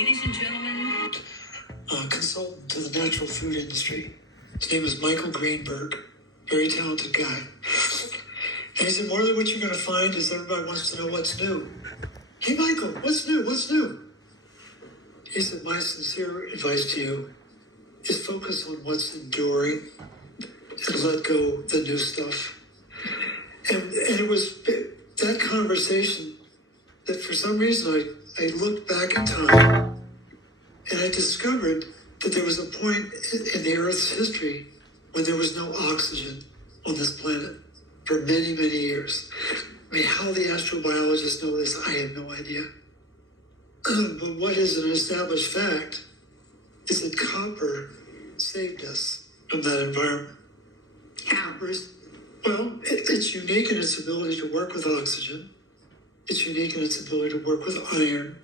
Ladies and gentlemen, consultant to the natural food industry. His name is Michael Greenberg, very talented guy. And he said, more than what you're going to find is everybody wants to know what's new. Hey, Michael, what's new? What's new? He said, my sincere advice to you is focus on what's enduring and let go the new stuff. And it was that conversation that for some reason I looked back in time and I discovered that there was a point in the Earth's history when there was no oxygen on this planet for many, many years. I mean, how the astrobiologists know this, I have no idea. But what is an established fact is that copper saved us from that environment. how? Well, it's unique in its ability to work with oxygen. It's unique in its ability to work with iron.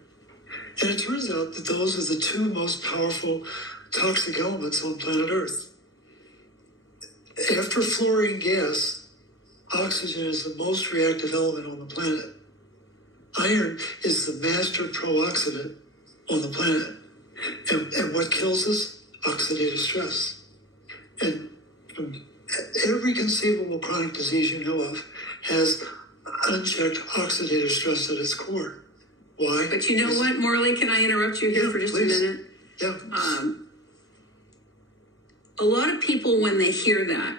And it turns out that those are the two most powerful toxic elements on planet Earth. After fluorine gas, oxygen is the most reactive element on the planet. Iron is the master pro-oxidant on the planet. And what kills us? Oxidative stress. And every conceivable chronic disease you know of has unchecked oxidative stress at its core. Why? But you know what, Morley, can I interrupt you here for just please. a minute? Yeah. A lot of people, when they hear that,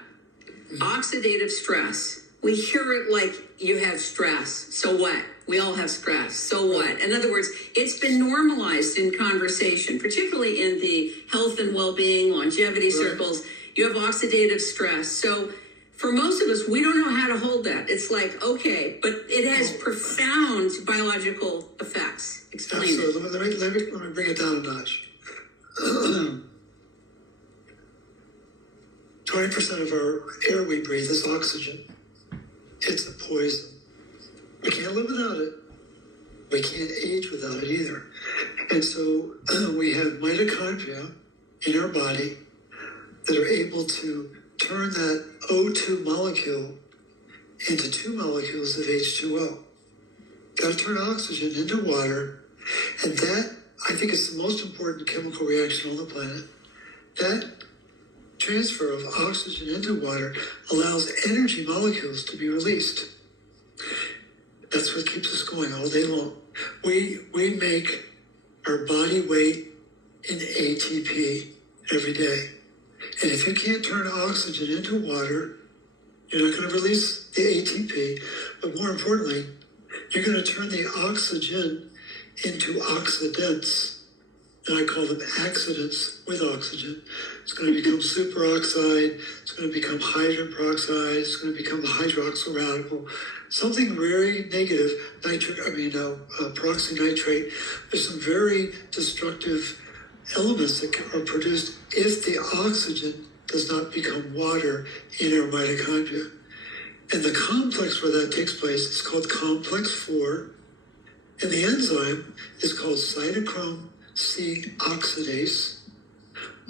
oxidative stress, we hear it like you have stress. So what? We all have stress. So what? In other words, it's been normalized in conversation, particularly in the health and well-being, longevity circles. You have oxidative stress. So for most of us, we don't know how to hold that. It's like, okay, but it has profound biological effects. Explain it. Absolutely. Let me bring it down a notch. 20% of our air we breathe is oxygen. It's a poison. We can't live without it. We can't age without it either. And so we have mitochondria in our body that are able to turn that O2 molecule into two molecules of H2O. Got to turn oxygen into water. And that, I think, is the most important chemical reaction on the planet. That transfer of oxygen into water allows energy molecules to be released. That's what keeps us going all day long. We make our body weight in ATP every day. And if you can't turn oxygen into water, you're not going to release the ATP. But more importantly, you're going to turn the oxygen into oxidants. And I call them accidents with oxygen. It's going to become superoxide. It's going to become hydrogen peroxide. It's going to become the hydroxyl radical. Something very negative, peroxynitrate. There's some very destructive elements that are produced if the oxygen does not become water in our mitochondria. And the complex where that takes place is called complex 4. And the enzyme is called cytochrome C oxidase.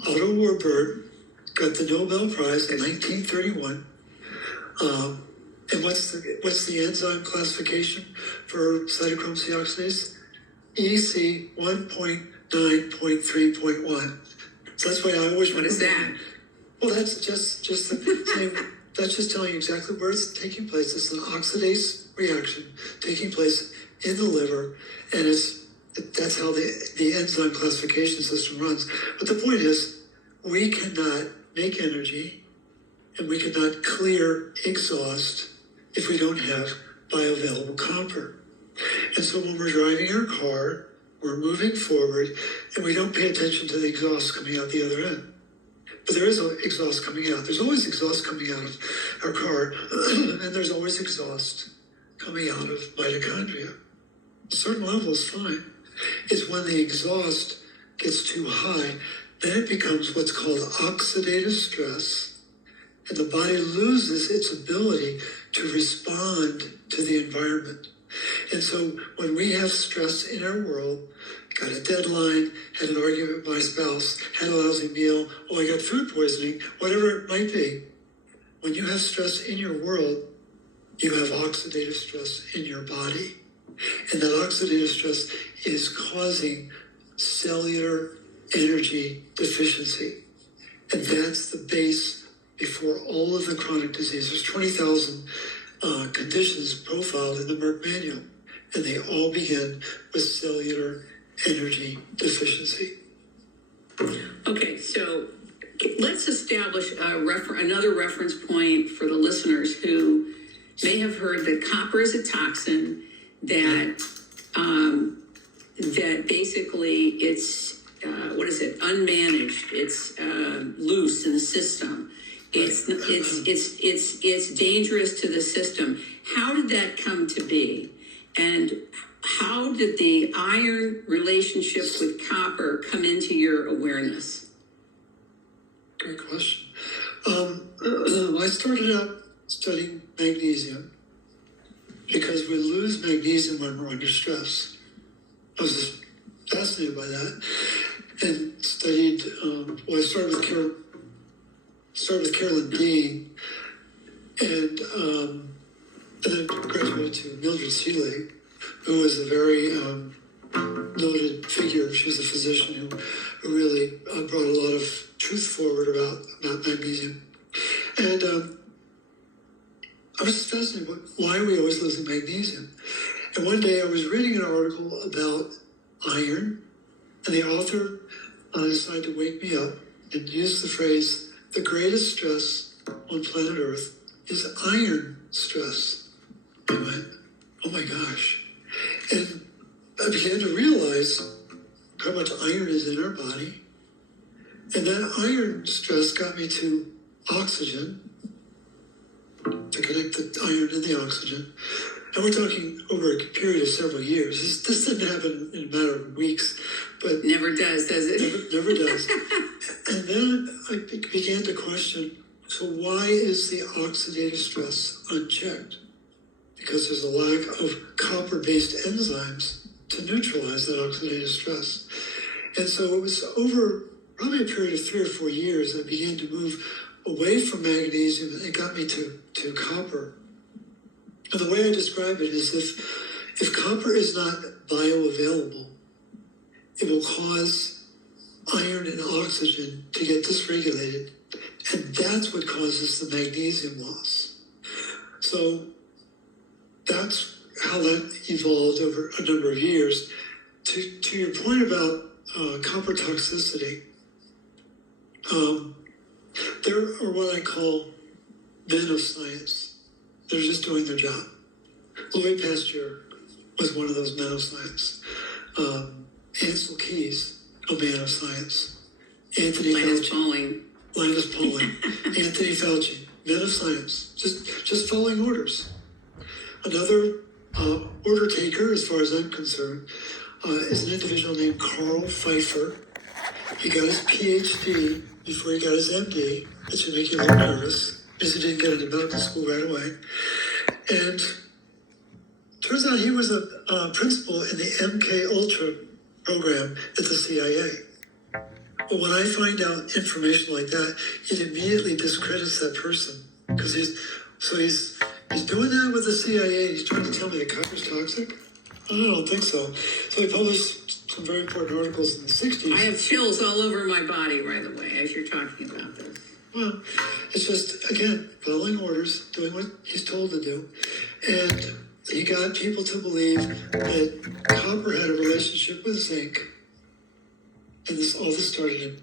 Otto Warburg got the Nobel Prize in 1931. And what's the enzyme classification for cytochrome C oxidase? EC 1.9.3.1. So that's why I always What is that? Well, that's just the same. That's just telling you exactly where it's taking place. It's an oxidase reaction taking place in the liver, and that's how the enzyme classification system runs. But the point is, we cannot make energy, and we cannot clear exhaust if we don't have bioavailable copper. And so when we're driving our car, we're moving forward, and we don't pay attention to the exhaust coming out the other end. But there is exhaust coming out. There's always exhaust coming out of our car, and there's always exhaust coming out of mitochondria. A certain level is fine. It's when the exhaust gets too high, then it becomes what's called oxidative stress, and the body loses its ability to respond to the environment. And so when we have stress in our world, got a deadline, had an argument with my spouse, had a lousy meal, I got food poisoning, whatever it might be. When you have stress in your world, you have oxidative stress in your body. And that oxidative stress is causing cellular energy deficiency. And that's the base before all of the chronic diseases. There's 20,000 conditions profiled in the Merck Manual, and they all begin with cellular energy deficiency. Okay, so let's establish another reference point for the listeners who may have heard that copper is a toxin, that that basically it's unmanaged, it's loose in the system. It's dangerous to the system. How did that come to be? And how did the iron relationship with copper come into your awareness? Great question. I started out studying magnesium because we lose magnesium when we're under stress. I was just fascinated by that and studied. I started with Carolyn Dean, and then graduated to Mildred Seelig, who was a very noted figure. She was a physician who really brought a lot of truth forward about magnesium. And I was just fascinated with why are we always losing magnesium? And one day I was reading an article about iron, and the author decided to wake me up and use the phrase, the greatest stress on planet Earth is iron stress. I went, oh my gosh. And I began to realize how much iron is in our body. And that iron stress got me to oxygen, to connect the iron and the oxygen. And we're talking over a period of several years. This didn't happen in a matter of weeks, but Never does it? Never does. And then I began to question, so why is the oxidative stress unchecked? Because there's a lack of copper-based enzymes to neutralize that oxidative stress. And so it was over probably a period of 3 or 4 years I began to move away from magnesium, and it got me to copper. And the way I describe it is if copper is not bioavailable, it will cause iron and oxygen to get dysregulated, and that's what causes the magnesium loss. So that's how that evolved over a number of years. To your point about copper toxicity, there are what I call men of science. They're just doing their job. Louis Pasteur was one of those men of science. Ansel Keys, a man of science. Anthony Linus Fauci. Linus Pauling. Anthony Fauci, men of science, just following orders. Another order taker, as far as I'm concerned, is an individual named Carl Pfeiffer. He got his PhD before he got his MD. That should make you a little nervous, because he didn't get into medical school right away. And turns out he was a principal in the MK Ultra program at the CIA. But when I find out information like that, it immediately discredits that person, because he's doing that with the CIA. He's trying to tell me that copper's toxic. I don't think so. So he published some very important articles in the 60s. I have chills all over my body, by the way, as you're talking about this. Well, it's just, again, following orders, doing what he's told to do. And he got people to believe that copper had a relationship with zinc. And all this started in...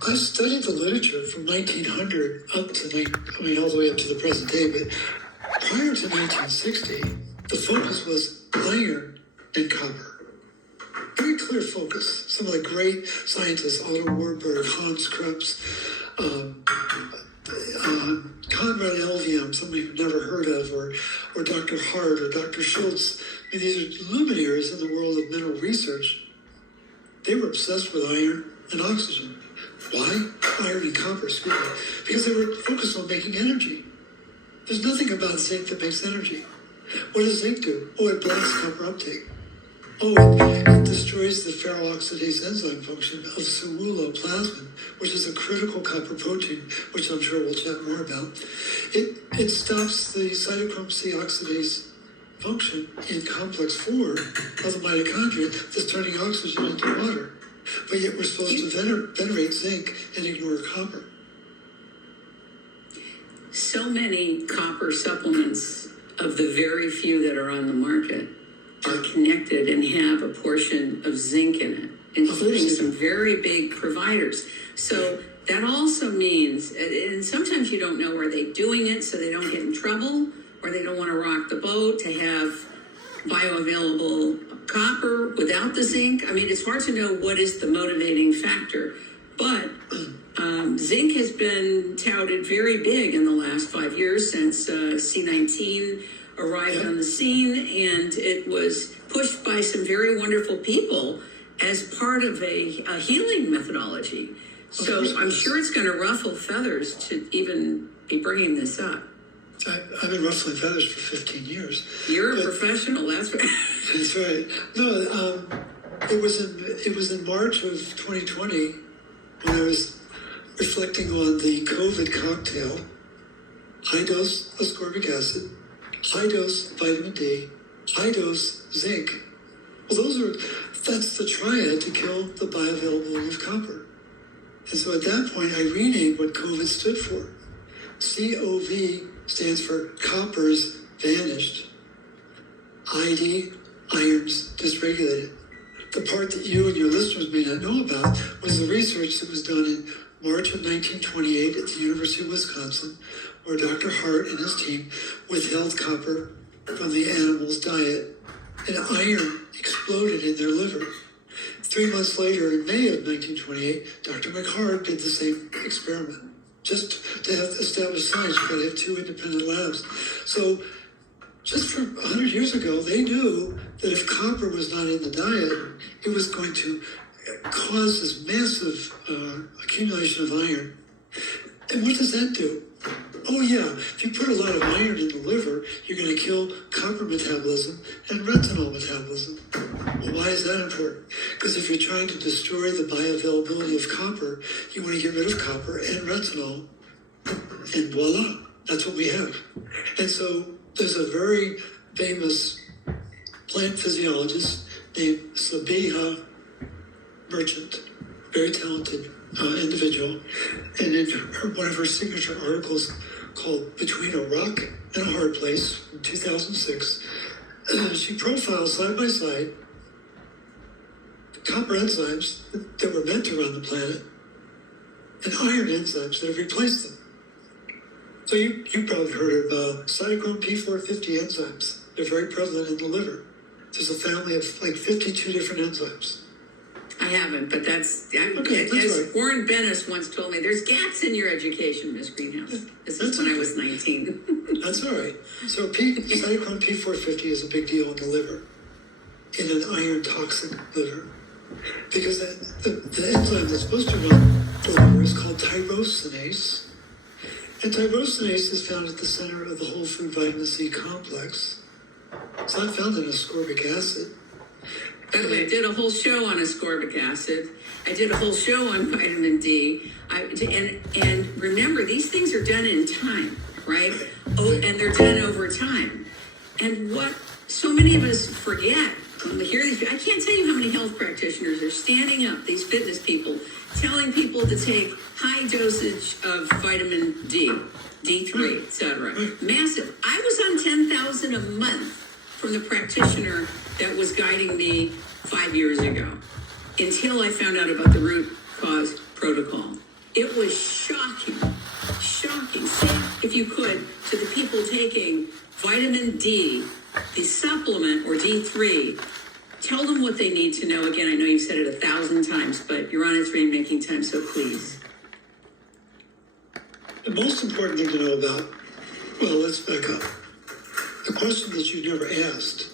I studied the literature from 1900 up to, all the way up to the present day, but prior to 1960, the focus was iron and copper. Very clear focus. Some of the great scientists, Otto Warburg, Hans Krebs, Conrad Elvium, somebody you've never heard of, or Dr. Hart or Dr. Schultz. These are luminaries in the world of mineral research. They were obsessed with iron and oxygen. Why? Iron and copper, excuse me. Because they were focused on making energy. There's nothing about zinc that makes energy. What does zinc do? Oh, it blocks copper uptake. Oh, it destroys the ferroxidase enzyme function of ceruloplasmin, which is a critical copper protein, which I'm sure we'll chat more about. It stops the cytochrome C oxidase function in complex 4 of the mitochondria that's turning oxygen into water. But yet we're supposed to venerate zinc and ignore copper. So many copper supplements of the very few that are on the market are connected and have a portion of zinc in it, including some very big providers. So that also means, and sometimes you don't know, are they doing it so they don't get in trouble, or they don't want to rock the boat to have bioavailable copper without the zinc? I mean, it's hard to know what is the motivating factor, but zinc has been touted very big in the last 5 years since C19 arrived on the scene, and it was pushed by some very wonderful people as part of a healing methodology. So I'm sure it's going to ruffle feathers to even be bringing this up. I've been ruffling feathers for 15 years. You're a professional, that's right. That's right. No, it was in March of 2020 when I was reflecting on the COVID cocktail: high dose ascorbic acid, high dose vitamin D, high dose zinc. Well, that's the triad to kill the bioavailability of copper. And so at that point, I renamed what COVID stood for. COV stands for copper's vanished. ID, iron's dysregulated. The part that you and your listeners may not know about was the research that was done in March of 1928 at the University of Wisconsin, where Dr. Hart and his team withheld copper from the animal's diet, and iron exploded in their liver. 3 months later, in May of 1928, Dr. McHarg did the same experiment. Just to have established science, you've got to have 2 independent labs. So just from 100 years ago, they knew that if copper was not in the diet, it was going to cause this massive accumulation of iron. And what does that do? Oh yeah, if you put a lot of iron in the liver, you're going to kill copper metabolism and retinol metabolism. Well, why is that important? Because if you're trying to destroy the bioavailability of copper, you want to get rid of copper and retinol, and voila, that's what we have. And so there's a very famous plant physiologist named Sabiha Merchant, very talented individual, and in one of her signature articles called Between a Rock and a Hard Place in 2006, she profiles side by side copper enzymes that were meant to run the planet and iron enzymes that have replaced them. So you probably heard of cytochrome P450 enzymes. They're very prevalent in the liver. There's a family of like 52 different enzymes. I haven't, but that's right. Warren Bennis once told me, there's gaps in your education, Ms. Greenhouse. This is when I was 19. That's all right. So cytochrome P450 is a big deal in the liver, in an iron toxic liver, because the enzyme that's supposed to run the liver is called tyrosinase, and tyrosinase is found at the center of the whole food vitamin C complex. It's not found in ascorbic acid. By the way, I did a whole show on ascorbic acid. I did a whole show on vitamin D. And remember, these things are done in time, right? Oh, and they're done over time. And what so many of us forget, when we hear these, I can't tell you how many health practitioners are standing up, these fitness people, telling people to take high dosage of vitamin D, D3, etc. Massive. I was on 10,000 a month from the practitioner that was guiding me 5 years ago, until I found out about the root cause protocol. It was shocking. Say, if you could, to the people taking vitamin D, the supplement, or D3, tell them what they need to know. Again, I know you've said it 1,000 times, but you're on its making time, so please. The most important thing to know about, well, let's back up. The question that you never asked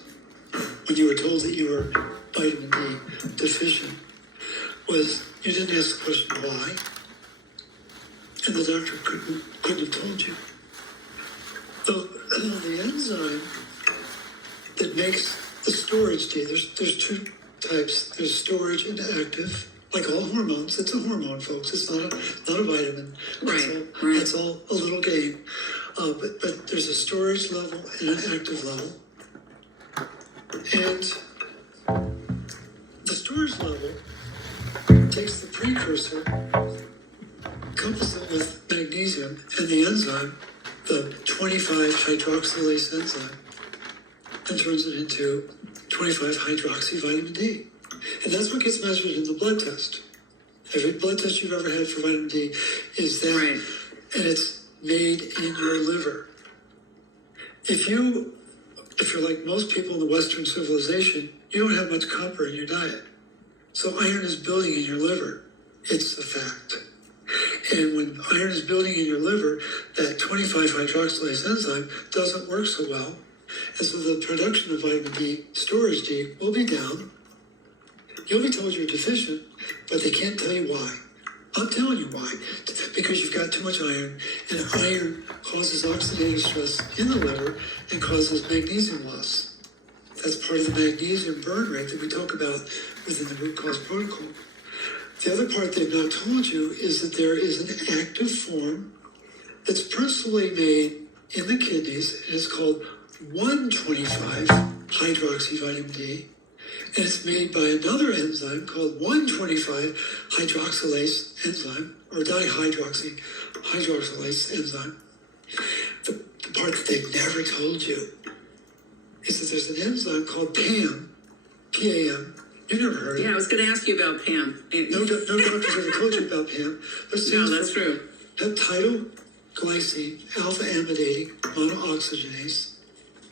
when you were told that you were vitamin D deficient was, you didn't ask the question why, and the doctor couldn't have told you. The enzyme that makes the storage D, there's two types. There's storage and active. Like all hormones, it's a hormone, folks. It's not a vitamin. That's all a little game. But there's a storage level and an active level. And the storage level takes the precursor, couples it with magnesium and the enzyme, the 25-hydroxylase enzyme, and turns it into 25-hydroxy vitamin D. And that's what gets measured in the blood test. Every blood test you've ever had for vitamin D is that, and it's made in your liver. If you're like most people in the Western civilization, you don't have much copper in your diet. So iron is building in your liver. It's a fact. And when iron is building in your liver, that 25-hydroxylase enzyme doesn't work so well. And so the production of vitamin D, storage D, will be down. You'll be told you're deficient, but they can't tell you why. I'm telling you why. Because you've got too much iron, and iron causes oxidative stress in the liver and causes magnesium loss. That's part of the magnesium burn rate that we talk about within the root cause protocol. The other part they've not told you is that there is an active form that's principally made in the kidneys, and it's called 125-hydroxy vitamin D. And it's made by another enzyme called 125-hydroxylase enzyme, or dihydroxylase enzyme. The part that they've never told you is that there's an enzyme called PAM, P-A-M. You never heard of it. Yeah, I was going to ask you about PAM. No doctors ever told you about PAM. No, that's true. Peptidoglycine alpha-amidating monooxygenase.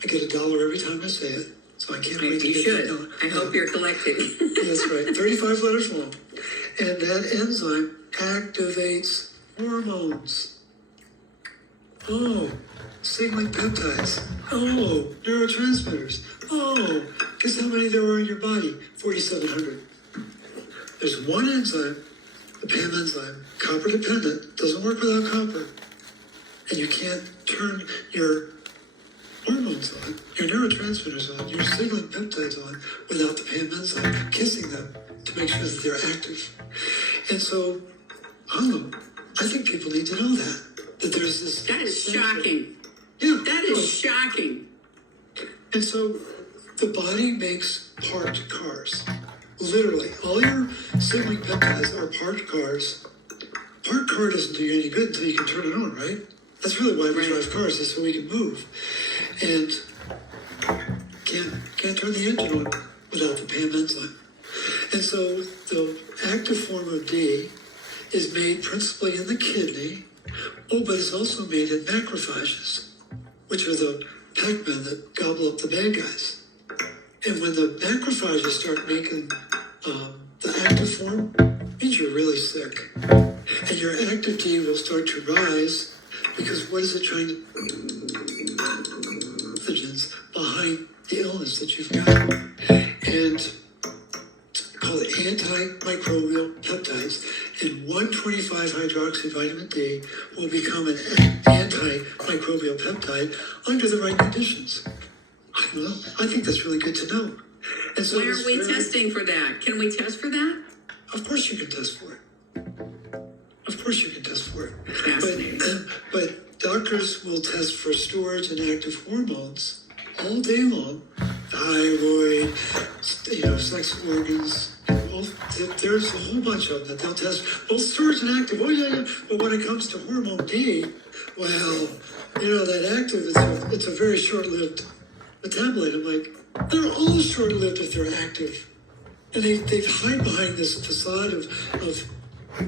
I get $1 every time I say it. So I can't wait to you get should. that. I hope you're collecting. That's right. 35 letters long. And that enzyme activates hormones. Oh, signaling peptides. Oh, neurotransmitters. Oh, guess how many there are in your body? 4,700. There's one enzyme, the PAM enzyme, copper dependent, doesn't work without copper. And you can't turn your hormones on, your neurotransmitters on, your signaling peptides on without the PAM enzyme kissing them to make sure that they're active. And so, I think people need to know that there's this. That is shocking. Yeah. That is shocking. And so, the body makes parked cars. Literally, all your signaling peptides are parked cars. Parked car doesn't do you any good until you can turn it on, right? That's really why we drive cars, is so we can move. And can't turn the engine on without the PAM enzyme. And so the active form of D is made principally in the kidney. Oh, but it's also made in macrophages, which are the Pac-Men that gobble up the bad guys. And when the macrophages start making the active form, it means you're really sick. And your active D will start to rise because what is it trying to... pathogens behind the illness that you've got. And called antimicrobial peptides. And 125-hydroxy vitamin D will become an antimicrobial peptide under the right conditions. I don't know. I think that's really good to know. And so why aren't we testing for that? Can we test for that? Of course you can test for it. Of course you can test for it. Fascinating. But doctors will test for storage and active hormones all day long. Thyroid, sex organs. There's a whole bunch of them that they'll test. Both storage and active. Oh, yeah. But when it comes to hormone D, well, that active, it's a very short-lived metabolite. I'm like, they're all short-lived if they're active. And they hide behind this facade of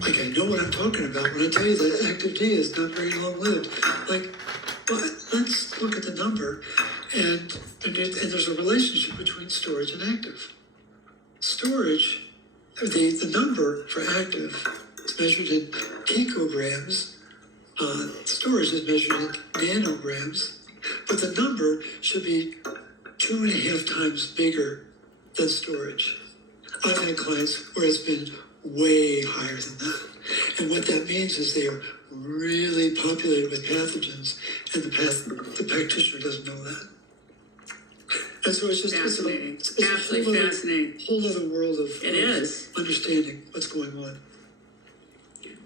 like, I know what I'm talking about when I tell you that active D is not very long-lived. Like, but let's look at the number. And there's a relationship between storage and active. Storage, the number for active is measured in picograms. Storage is measured in nanograms. But the number should be 2.5 times bigger than storage. I've had clients where it's been way higher than that. And what that means is they are really populated with pathogens, and the practitioner doesn't know that. And so it's just Fascinating. it's a Absolutely fascinating. whole other world of It is. understanding what's going on.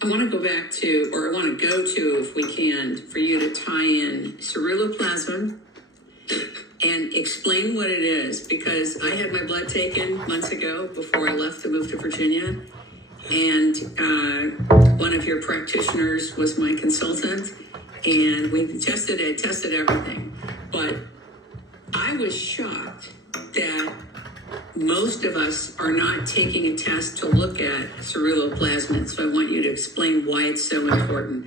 I want to go back to, or I want to go to, if we can, for you to tie in ceruloplasmin and explain what it is, because I had my blood taken months ago before I left to move to Virginia, and one of your practitioners was my consultant, and we tested everything. But I was shocked that most of us are not taking a test to look at ceruloplasmin. So I want you to explain why it's so important.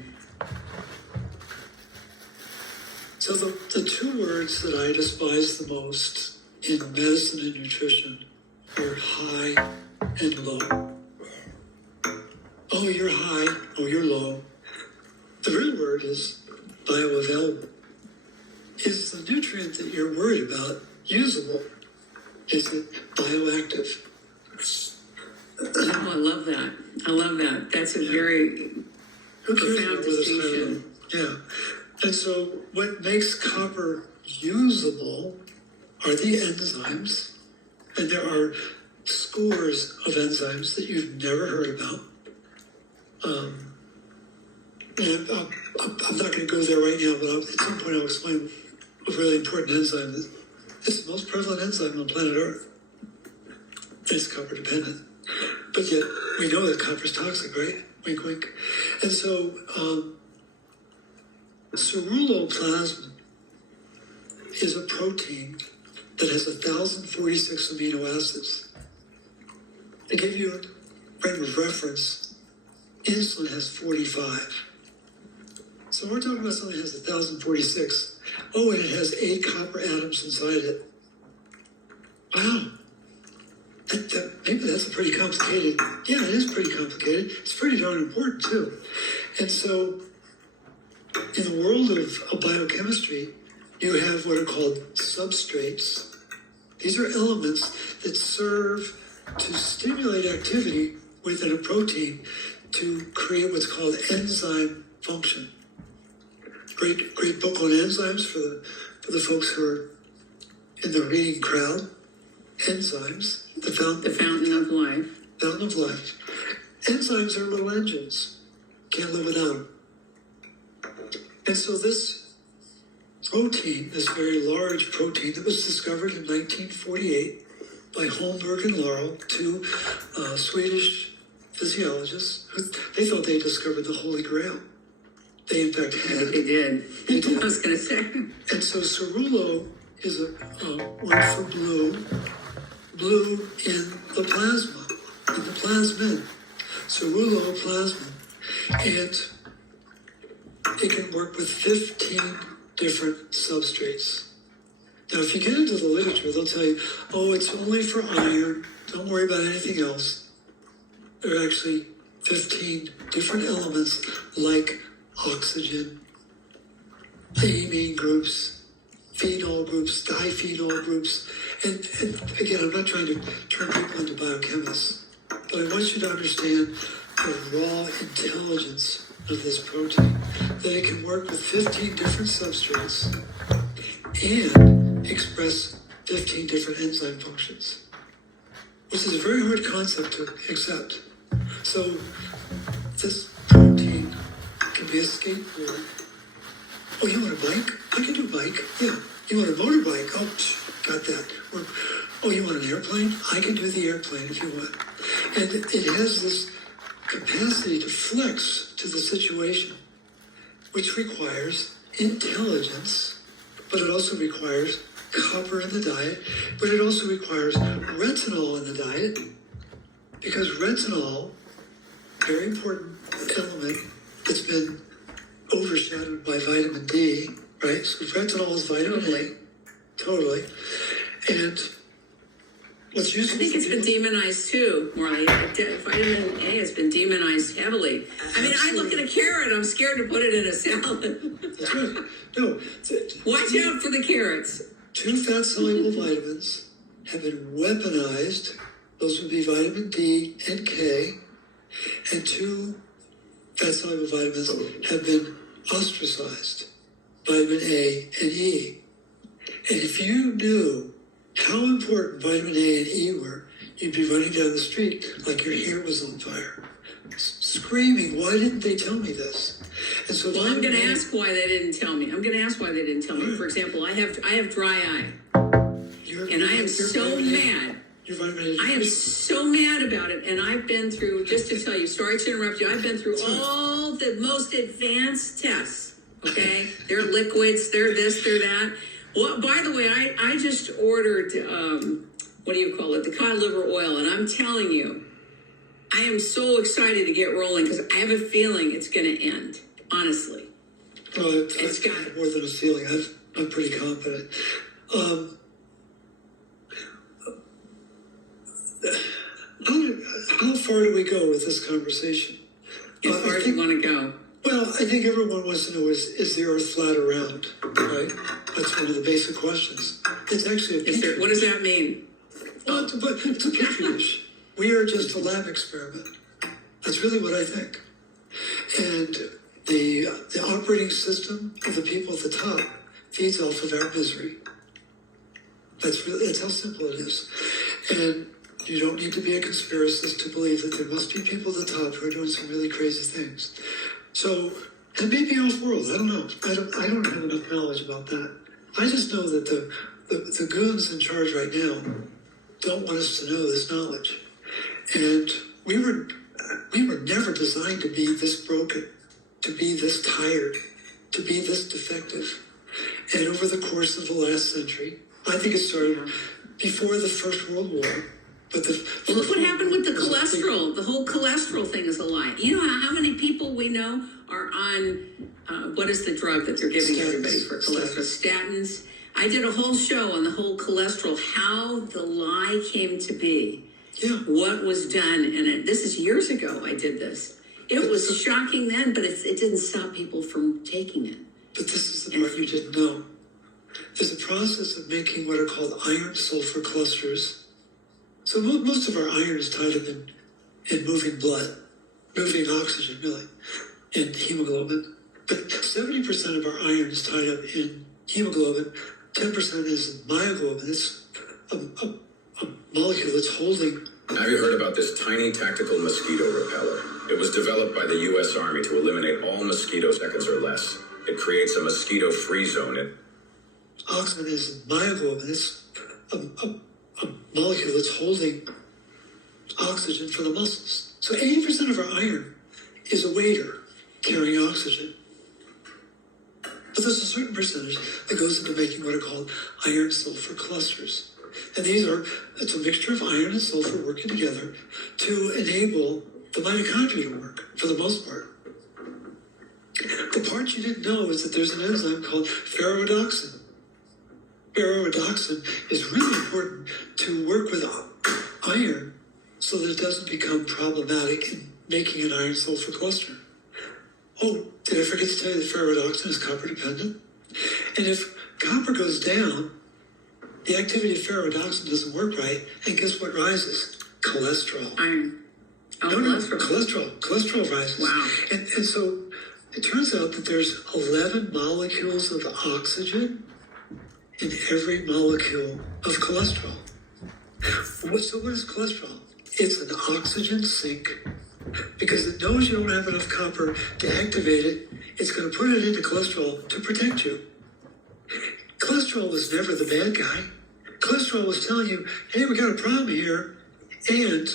So the two words that I despise the most in medicine and nutrition are high and low. Oh, you're high. Oh, you're low. The real word is bioavailable. Is the nutrient that you're worried about usable? Is it bioactive? Oh, I love that. I love that. That's a very Who cares profound about whether it's distinction. Yeah. And so what makes copper usable are the enzymes. And there are scores of enzymes that you've never heard about. And I'm not going to go there right now, but at some point I'll explain a really important enzyme that is the most prevalent enzyme on planet Earth. It's copper dependent. But yet we know that copper is toxic, right? Wink, wink. And so ceruloplasmin is a protein that has 1,046 amino acids. To give you a frame of reference, insulin has 45. So we're talking about something that has 1,046. Oh, and it has 8 copper atoms inside it. Wow. Maybe that's a pretty complicated. Yeah, it is pretty complicated. It's pretty darn important too. And so in the world of biochemistry, you have what are called substrates. These are elements that serve to stimulate activity within a protein to create what's called enzyme function. Great book on enzymes for the folks who are in the reading crowd. Enzymes, the Fountain of life. Fountain of life. Enzymes are little engines. Can't live without them. And so this protein, this very large protein that was discovered in 1948 by Holmberg and Laurel, two Swedish physiologists, they thought they discovered the Holy Grail. They in fact had. They did. They did. I was going to say. And so cerulo is a word for blue. Blue in the plasma, in the plasmin. Ceruloplasmin. And it can work with 15 different substrates. Now, if you get into the literature, they'll tell you, oh, it's only for iron. Don't worry about anything else. There are actually 15 different elements like oxygen, amine groups, phenol groups, diphenol groups. And again, I'm not trying to turn people into biochemists, but I want you to understand the raw intelligence of this protein, that it can work with 15 different substrates and express 15 different enzyme functions, which is a very hard concept to accept. So this protein can be a skateboard. Oh, you want a bike? I can do a bike. Yeah. You want a motorbike? Oh, got that. Or, oh, you want an airplane? I can do the airplane if you want. And it has this capacity to flex to the situation, which requires intelligence, but it also requires copper in the diet, but it also requires retinol in the diet, because retinol, very important element that's been overshadowed by vitamin D, right? So retinol is vitamin A, totally. And what's useful, I think it's been demonized too, Morley. Vitamin A has been demonized heavily. I mean, I look at a carrot, I'm scared to put it in a salad. That's right. No, Watch out for the carrots. 2 fat-soluble vitamins have been weaponized. Those would be vitamin D and K. And 2 fat-soluble vitamins have been ostracized, vitamin A and E. And if you knew how important vitamin A and E were, you'd be running down the street like your hair was on fire, screaming, why didn't they tell me this? And so Well, I'm going to vitamin A- ask why they didn't tell me. I'm going to ask why they didn't tell me. For example, I have dry eye, and I am so mad. Your vitamin A I am so mad about it, and I've been through, just to tell you, sorry to interrupt you, I've been through all the most advanced tests, okay? They're liquids, they're this, they're that. Well, by the way, I just ordered, what do you call it, the cod liver oil, and I'm telling you, I am so excited to get rolling because I have a feeling it's going to end, honestly. Well, It's I've got- got more than a feeling. I'm pretty confident. How far do we go with this conversation? As far as you want to go. Well, I think everyone wants to know is the Earth flat or round, right? That's one of the basic questions. It's actually a petri What does that mean? Well, it's a petri dish. We are just a lab experiment. That's really what I think. And the operating system of the people at the top feeds off of our misery. That's how simple it is. And you don't need to be a conspiracist to believe that there must be people at the top who are doing some really crazy things. So, and maybe off-world, I don't know. I don't have enough knowledge about that. I just know that the goons in charge right now don't want us to know this knowledge. And we were never designed to be this broken, to be this tired, to be this defective. And over the course of the last century, I think it started before the First World War. But Well, look what happened with the cholesterol. The whole cholesterol thing is a lie. You know how many people we know are on, what is the drug that they're giving everybody for cholesterol? Statins. I did a whole show on the whole cholesterol, how the lie came to be. Yeah. What was done. And this is years ago I did this. It was shocking then, but it didn't stop people from taking it. But this is the part you didn't know. There's a process of making what are called iron sulfur clusters. So most of our iron is tied up in moving blood, moving oxygen, really, in hemoglobin. But 70% of our iron is tied up in hemoglobin. 10% is in myoglobin. It's a molecule that's holding. Have you heard about this tiny tactical mosquito repeller? It was developed by the U.S. Army to eliminate all mosquito seconds or less. It creates a mosquito-free zone. Oxygen is in myoglobin. It's a molecule that's holding oxygen for the muscles. So 80% of our iron is a waiter carrying oxygen. But there's a certain percentage that goes into making what are called iron sulfur clusters. And it's a mixture of iron and sulfur working together to enable the mitochondria to work, for the most part. The part you didn't know is that there's an enzyme called ferrodoxin. Ferrodoxin is really important to work with iron so that it doesn't become problematic in making an iron sulfur cluster. Oh, did I forget to tell you that ferrodoxin is copper dependent? And if copper goes down, the activity of ferrodoxin doesn't work right, and guess what rises? Cholesterol. Iron. Oh, Cholesterol rises. Wow. And so it turns out that there's 11 molecules of oxygen in every molecule of cholesterol. So what is cholesterol? It's an oxygen sink. Because it knows you don't have enough copper to activate it, it's going to put it into cholesterol to protect you. Cholesterol was never the bad guy. Cholesterol was telling you, hey, we got a problem here. And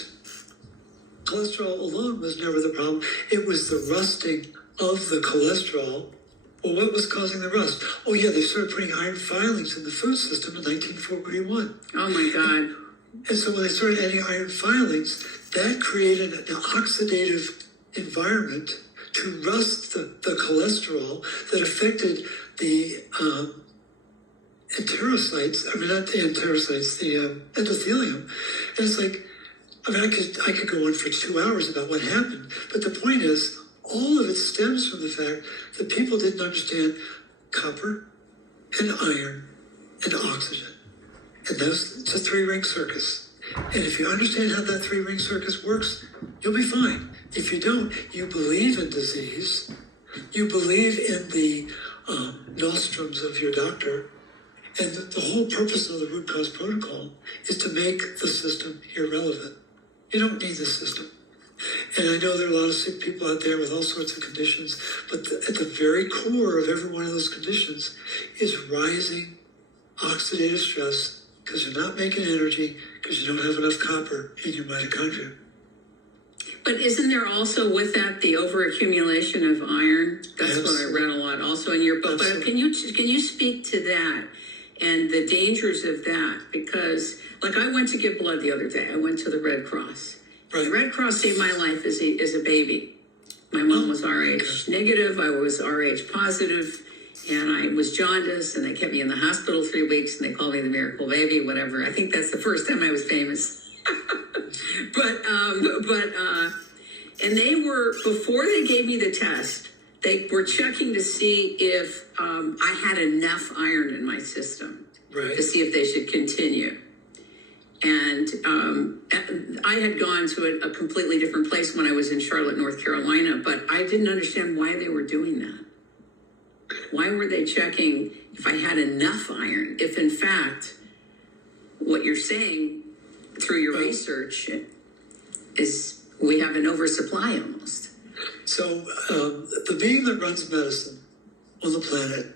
cholesterol alone was never the problem. It was the rusting of the cholesterol. Well, what was causing the rust? Oh, yeah, they started putting iron filings in the food system in 1941. Oh, my God. And so when they started adding iron filings, that created an oxidative environment to rust the cholesterol that affected the enterocytes. I mean, not the enterocytes, the endothelium. And it's like, I mean, I could go on for 2 hours about what happened. But the point is, all of it stems from the fact that people didn't understand copper and iron and oxygen. And it's a three-ring circus. And if you understand how that three-ring circus works, you'll be fine. If you don't, you believe in disease, you believe in the nostrums of your doctor, And the whole purpose of the root cause protocol is to make the system irrelevant. You don't need the system. And I know there are a lot of sick people out there with all sorts of conditions, but at the very core of every one of those conditions is rising oxidative stress because you're not making energy because you don't have enough copper in your mitochondria. But isn't there also with that the overaccumulation of iron? That's Yes. what I read a lot also in your book. But Absolutely. can you speak to that and the dangers of that? Because like I went to give blood the other day. I went to the Red Cross. Right. The Red Cross saved my life as a baby. My mom was RH negative. I was RH positive, and I was jaundiced, and they kept me in the hospital 3 weeks, and they called me the miracle baby, whatever. I think that's the first time I was famous. And they were, before they gave me the test, they were checking to see if I had enough iron in my system Right. to see if they should continue. And I had gone to a completely different place when I was in Charlotte, North Carolina, but I didn't understand why they were doing that. Why were they checking if I had enough iron? If in fact, what you're saying through your research is we have an oversupply almost. So the being that runs medicine on the planet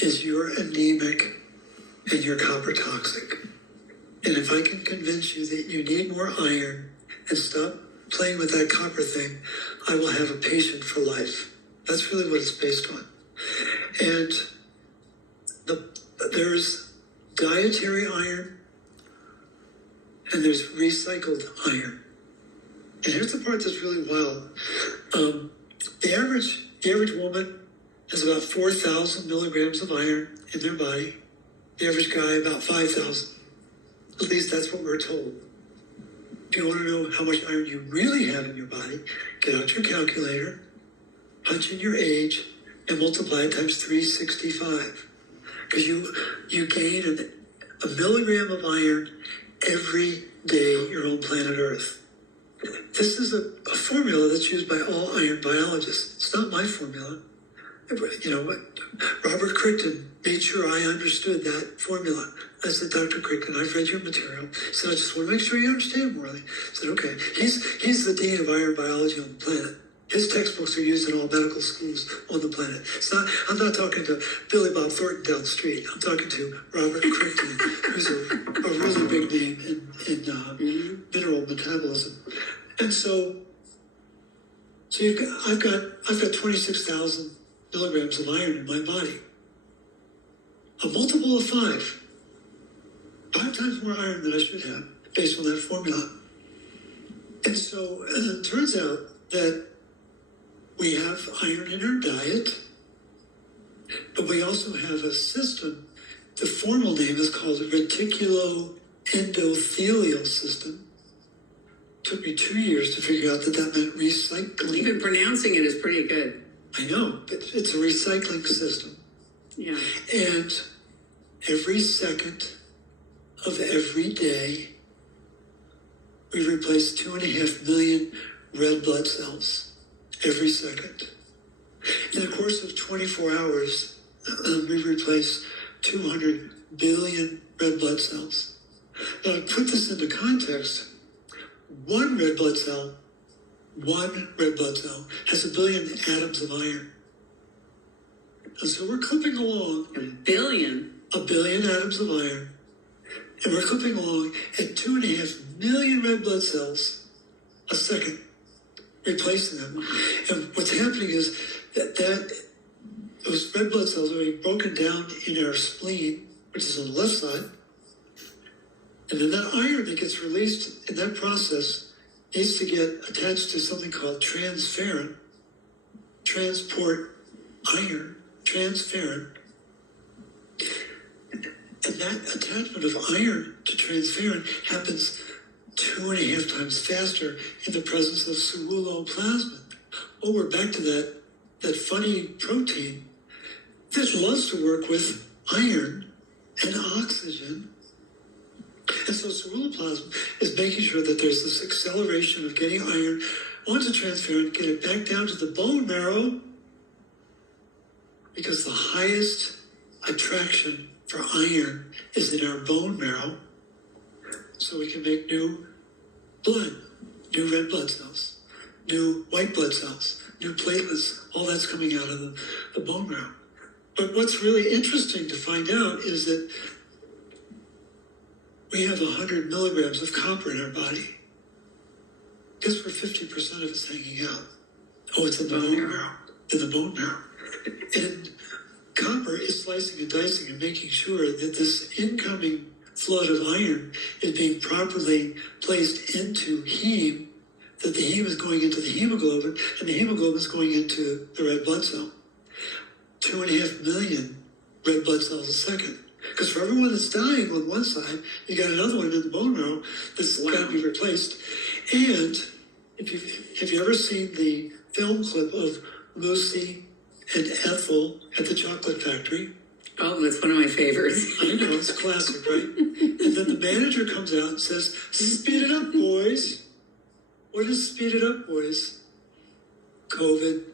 is you're anemic and you're copper toxic. And if I can convince you that you need more iron and stop playing with that copper thing, I will have a patient for life. That's really what it's based on. And there's dietary iron and there's recycled iron. And here's the part that's really wild. The average woman has about 4,000 milligrams of iron in their body. The average guy, about 5,000. At least that's what we're told. If you want to know how much iron you really have in your body, get out your calculator, punch in your age, and multiply it times 365. Because you gain a milligram of iron every day you're on planet Earth. This is a formula that's used by all iron biologists. It's not my formula. You know what? Robert Crichton made sure I understood that formula. I said, Dr. Crichton, I've read your material. He said, I just want to make sure you understand, Morley. I said, okay. He's the dean of iron biology on the planet. His textbooks are used in all medical schools on the planet. I'm not talking to Billy Bob Thornton down the street. I'm talking to Robert Crichton, who's a really big name in mineral metabolism. And so I've got 26,000 milligrams of iron in my body. A multiple of 5 times more iron than I should have, based on that formula. And so it turns out that we have iron in our diet, but we also have a system. The formal name is called the reticuloendothelial system. Took me 2 years to figure out that meant recycling. Even pronouncing it is pretty good. I know, but it's a recycling system. Yeah. And every second of every day, we replace 2.5 million red blood cells every second. In the course of 24 hours, we replace 200 billion red blood cells. Now, to put this into context, one red blood cell has 1 billion atoms of iron. And so we're clipping along. 1 billion? 1 billion atoms of iron. And we're clipping along at 2.5 million red blood cells a second, replacing them. And what's happening is that those red blood cells are being broken down in our spleen, which is on the left side. And then that iron that gets released in that process needs to get attached to something called transferrin, transport iron, transferrin. And that attachment of iron to transferrin happens 2.5 times faster in the presence of ceruloplasmin. Oh, we're back to that funny protein that loves to work with iron and oxygen. And so ceruloplasmin is making sure that there's this acceleration of getting iron onto transferrin, get it back down to the bone marrow, because the highest attraction for iron is in our bone marrow, so we can make new blood, new red blood cells, new white blood cells, new platelets. All that's coming out of the bone marrow. But what's really interesting to find out is that we have 100 milligrams of copper in our body. Guess where 50% of it's hanging out? Oh, it's in the bone marrow. In the bone marrow. And copper is slicing and dicing and making sure that this incoming flood of iron is being properly placed into heme, that the heme is going into the hemoglobin, and the hemoglobin is going into the red blood cell. 2.5 million red blood cells a second. Because for everyone that's dying on one side, you got another one in the bone marrow that's got to be replaced. And have you ever seen the film clip of Lucy and Ethel at the chocolate factory? Oh, that's one of my favorites. I know, it's a classic, right? And then the manager comes out and says, "Speed it up, boys." What is speed it up, boys? COVID,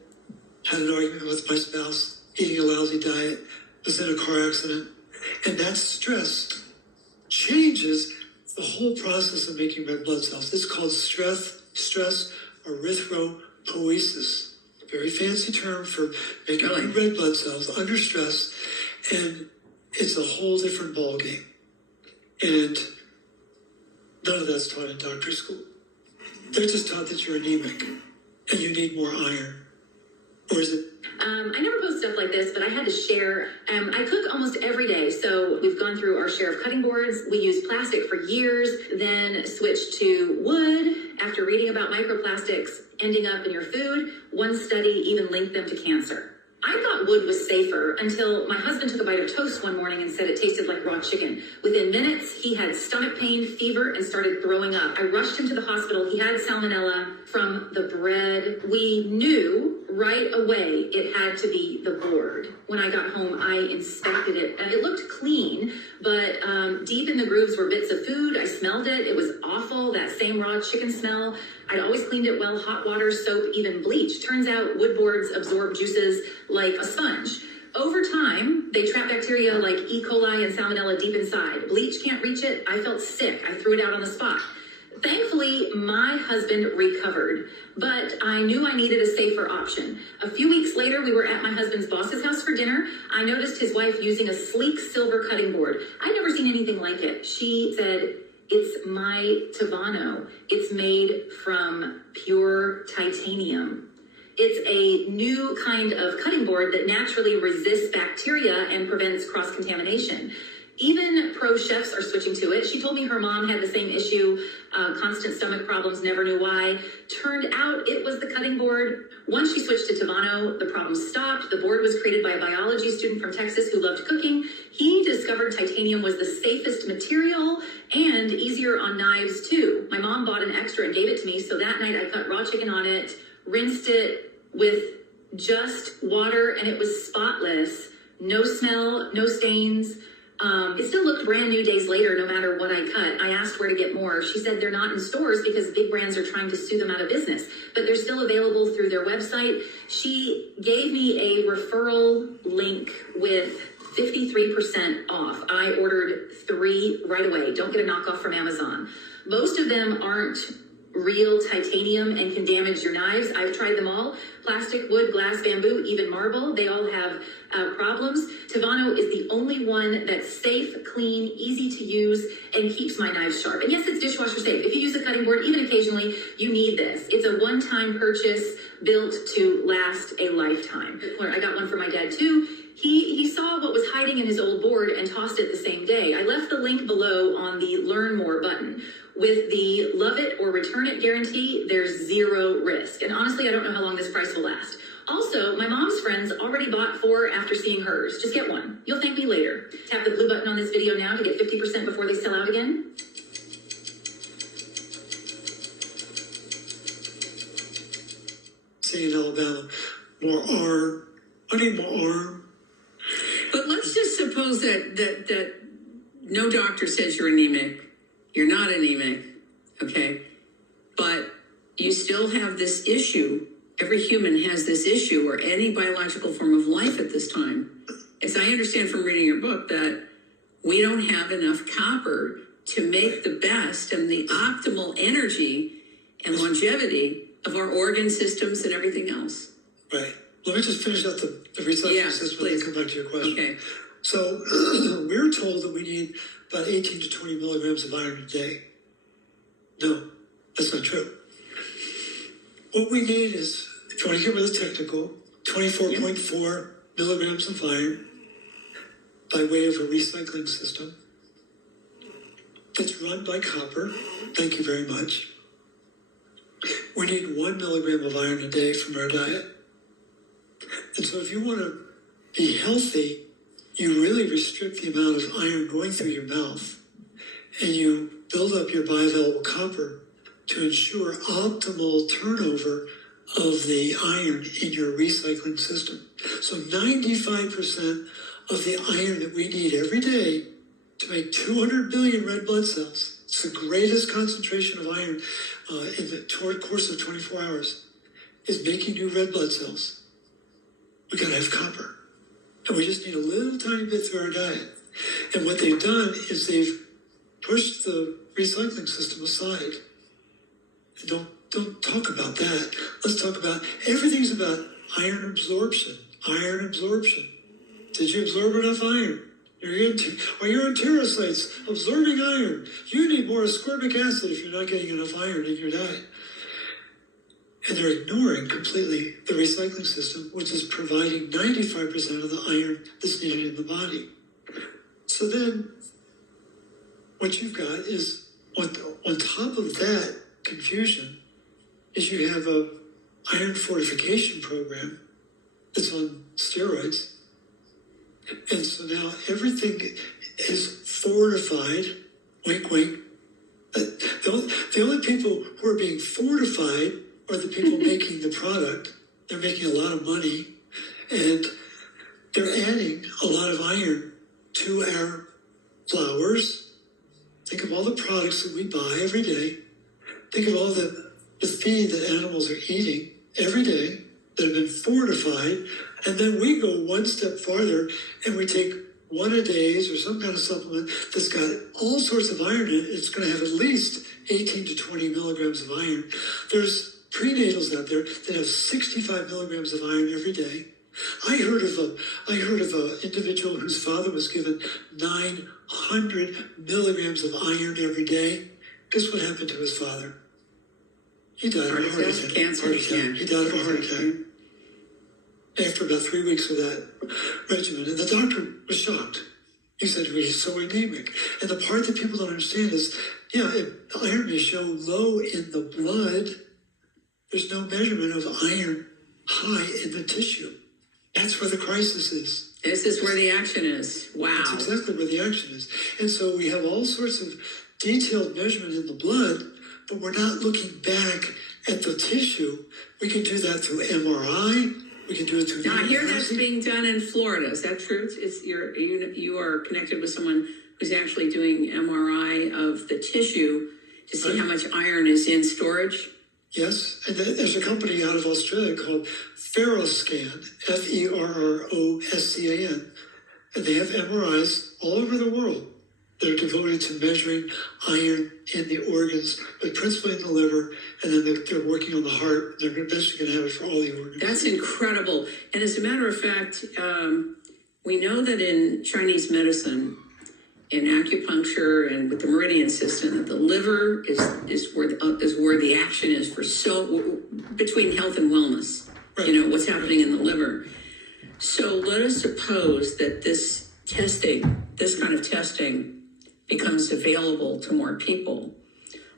had an argument with my spouse, eating a lousy diet, was in a car accident. And that stress changes the whole process of making red blood cells. It's called stress erythropoiesis. Very fancy term for making new red blood cells under stress. And it's a whole different ballgame. And none of that's taught in doctor school. They're just taught that you're anemic and you need more iron. Or is it? I never post stuff like this, but I had to share. I cook almost every day, so we've gone through our share of cutting boards. We used plastic for years, then switched to wood after reading about microplastics ending up in your food. One study even linked them to cancer. I thought wood was safer until my husband took a bite of toast one morning and said it tasted like raw chicken. Within minutes, he had stomach pain, fever, and started throwing up. I rushed him to the hospital. He had salmonella from the bread. We knew right away it had to be the board. When I got home, I inspected it, and it looked clean, but deep in the grooves were bits of food. I smelled it. It was awful, that same raw chicken smell. I'd always cleaned it well, hot water, soap, even bleach. Turns out wood boards absorb juices like a sponge. Over time, they trap bacteria like E. coli and salmonella deep inside. Bleach can't reach it. I felt sick. I threw it out on the spot. Thankfully, my husband recovered, but I knew I needed a safer option. A few weeks later, we were at my husband's boss's house for dinner. I noticed his wife using a sleek silver cutting board. I'd never seen anything like it. She said, "It's my Tavano. It's made from pure titanium." It's a new kind of cutting board that naturally resists bacteria and prevents cross-contamination. Even pro chefs are switching to it. She told me her mom had the same issue, constant stomach problems, never knew why. Turned out it was the cutting board. Once she switched to Tavano, the problem stopped. The board was created by a biology student from Texas who loved cooking. He discovered titanium was the safest material and easier on knives too. My mom bought an extra and gave it to me, so that night I cut raw chicken on it, rinsed it with just water, and it was spotless. No smell, no stains. It still looked brand new days later, no matter what I cut. I asked where to get more. She said they're not in stores because big brands are trying to sue them out of business, but they're still available through their website. She gave me a referral link with 53% off. I ordered 3 right away. Don't get a knockoff from Amazon. Most of them aren't real titanium and can damage your knives. I've tried them all. Plastic, wood, glass, bamboo, even marble. They all have problems. Tavano is the only one that's safe, clean, easy to use, and keeps my knives sharp. And yes, it's dishwasher safe. If you use a cutting board, even occasionally, you need this. It's a one-time purchase built to last a lifetime. I got one for my dad too. He saw what was hiding in his old board and tossed it the same day. I left the link below on the Learn More button. With the love it or return it guarantee, there's 0 risk. And honestly, I don't know how long this price will last. Also, my mom's friends already bought 4 after seeing hers. Just get one. You'll thank me later. Tap the blue button on this video now to get 50% before they sell out again. Say in Alabama, more arm. I need more arm. But let's just suppose that no doctor says you're anemic. You're not anemic, okay? But you still have this issue. Every human has this issue, or any biological form of life at this time. As I understand from reading your book, that we don't have enough copper to make the best and the optimal energy and longevity of our organ systems and everything else. Right. Let me just finish out the recycling Yeah, system please. and then come back to your question. Okay. So we're told that we need about 18 to 20 milligrams of iron a day. No, that's not true. What we need is, if you want to get really technical, 24.4 milligrams of iron by way of a recycling system that's run by copper. Thank you very much. We need 1 milligram of iron a day from our diet. And so if you want to be healthy, you really restrict the amount of iron going through your mouth, and you build up your bioavailable copper to ensure optimal turnover of the iron in your recycling system. So 95% of the iron that we need every day to make 200 billion red blood cells, it's the greatest concentration of iron in the course of 24 hours, is making new red blood cells. We gotta have copper. And we just need a little tiny bit through our diet. And what they've done is they've pushed the recycling system aside. And don't talk about that. Let's talk about, everything's about iron absorption. Iron absorption. Did you absorb enough iron? Are your enterocytes absorbing iron? You need more ascorbic acid if you're not getting enough iron in your diet. And they're ignoring completely the recycling system, which is providing 95% of the iron that's needed in the body. So then, what you've got is, on top of that confusion, is you have a iron fortification program that's on steroids. And so now everything is fortified, wink, wink. The only people who are being fortified are the people making the product. They're making a lot of money, and they're adding a lot of iron to our flours. Think of all the products that we buy every day. Think of all the feed that animals are eating every day that have been fortified. And then we go one step farther and we take one a days or some kind of supplement that's got all sorts of iron in it. It's going to have at least 18 to 20 milligrams of iron. There's prenatals out there that have 65 milligrams of iron every day. I heard of an individual whose father was given 900 milligrams of iron every day. Guess what happened to his father? He died of a heart attack. Cancer. Yeah. He died of a heart attack after about 3 weeks of that regimen. And the doctor was shocked. He said, he's so anemic. And the part that people don't understand is, if iron may show low in the blood, there's no measurement of iron high in the tissue. That's where the crisis is. This is where the action is. Wow. That's exactly where the action is. And so we have all sorts of detailed measurement in the blood, but we're not looking back at the tissue. We can do that through MRI. We can do it through. Now I hear that's being done in Florida. Is that true? You are connected with someone who's actually doing MRI of the tissue to see how much iron is in storage. Yes, and there's a company out of Australia called Ferroscan, Ferroscan, and they have MRIs all over the world. They're devoted to measuring iron in the organs, but principally in the liver, and then they're working on the heart. They're eventually going to have it for all the organs. That's incredible. And as a matter of fact, we know that in Chinese medicine, in acupuncture and with the meridian system, that the liver is where the action is for between health and wellness. Right. You know, what's happening in the liver. So let us suppose that this kind of testing becomes available to more people.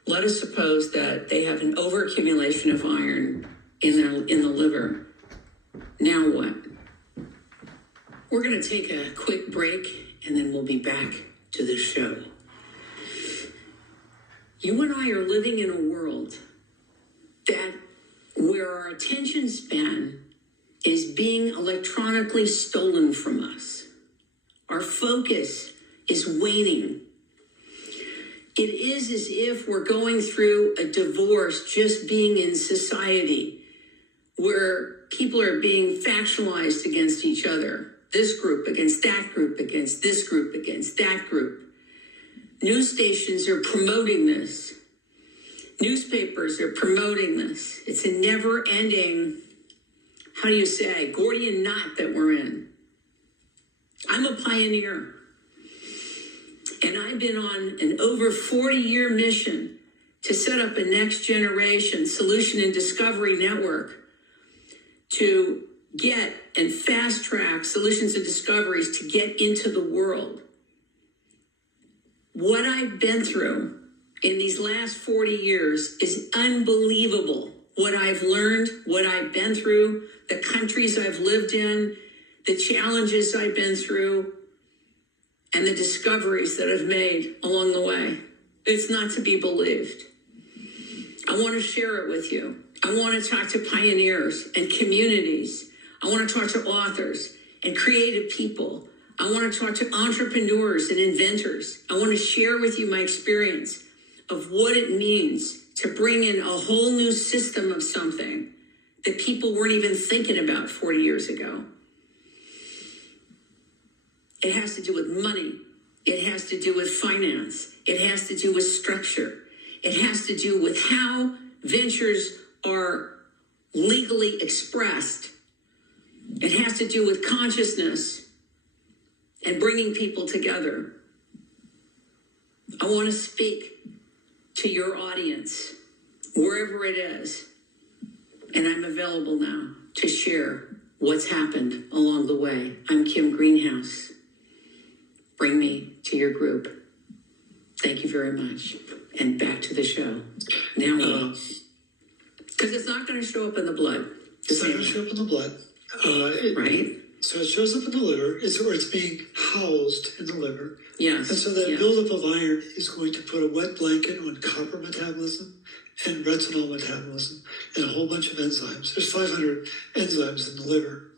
Let us suppose that they have an overaccumulation of iron in the liver. Now what? We're going to take a quick break, and then we'll be back to the show. You and I are living in a world where our attention span is being electronically stolen from us. Our focus is waning. It is as if we're going through a divorce just being in society, where people are being factionalized against each other. this group against that group against this group against that group. News stations are promoting this. Newspapers are promoting this. It's a never-ending, how do you say, Gordian knot that we're in. I'm a pioneer. And I've been on an over 40-year mission to set up a next generation solution and discovery network to get and fast track solutions and discoveries to get into the world. What I've been through in these last 40 years is unbelievable. What I've learned, what I've been through, the countries I've lived in, the challenges I've been through, and the discoveries that I've made along the way. It's not to be believed. I want to share it with you. I want to talk to pioneers and communities. I want to talk to authors and creative people. I want to talk to entrepreneurs and inventors. I want to share with you my experience of what it means to bring in a whole new system of something that people weren't even thinking about 40 years ago. It has to do with money. It has to do with finance. It has to do with structure. It has to do with how ventures are legally expressed. It has to do with consciousness and bringing people together. I want to speak to your audience, wherever it is. And I'm available now to share what's happened along the way. I'm Kim Greenhouse. Bring me to your group. Thank you very much. And back to the show. Now, because it's not going to show up in the blood. It's not going to show up in the blood. Right? So it shows up in the liver, or it's being housed in the liver. Yes. And so that yes. buildup of iron is going to put a wet blanket on copper metabolism and retinol metabolism and a whole bunch of enzymes. There's 500 enzymes in the liver.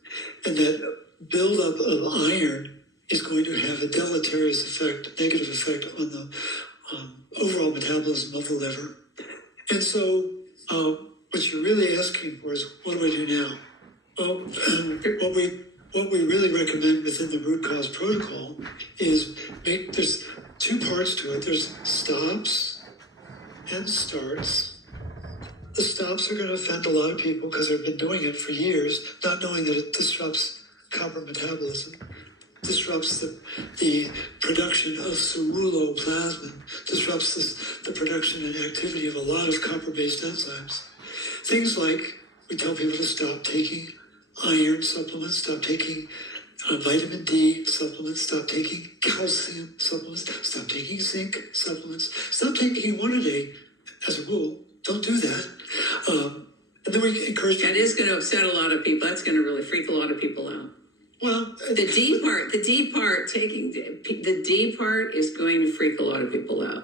And that buildup of iron is going to have a deleterious effect, negative effect on the overall metabolism of the liver. And so what you're really asking for is, what do I do now? Well, what we really recommend within the root cause protocol is there's two parts to it. There's stops and starts. The stops are going to offend a lot of people because they've been doing it for years, not knowing that it disrupts copper metabolism, disrupts the production of ceruloplasmin, disrupts the production and activity of a lot of copper-based enzymes. Things like we tell people to stop taking iron supplements, stop taking vitamin D supplements, stop taking calcium supplements, stop taking zinc supplements, stop taking one a day as a rule. Don't do that. And then we encourage people. That is going to upset a lot of people. That's going to really freak a lot of people out. Well, the D part is going to freak a lot of people out.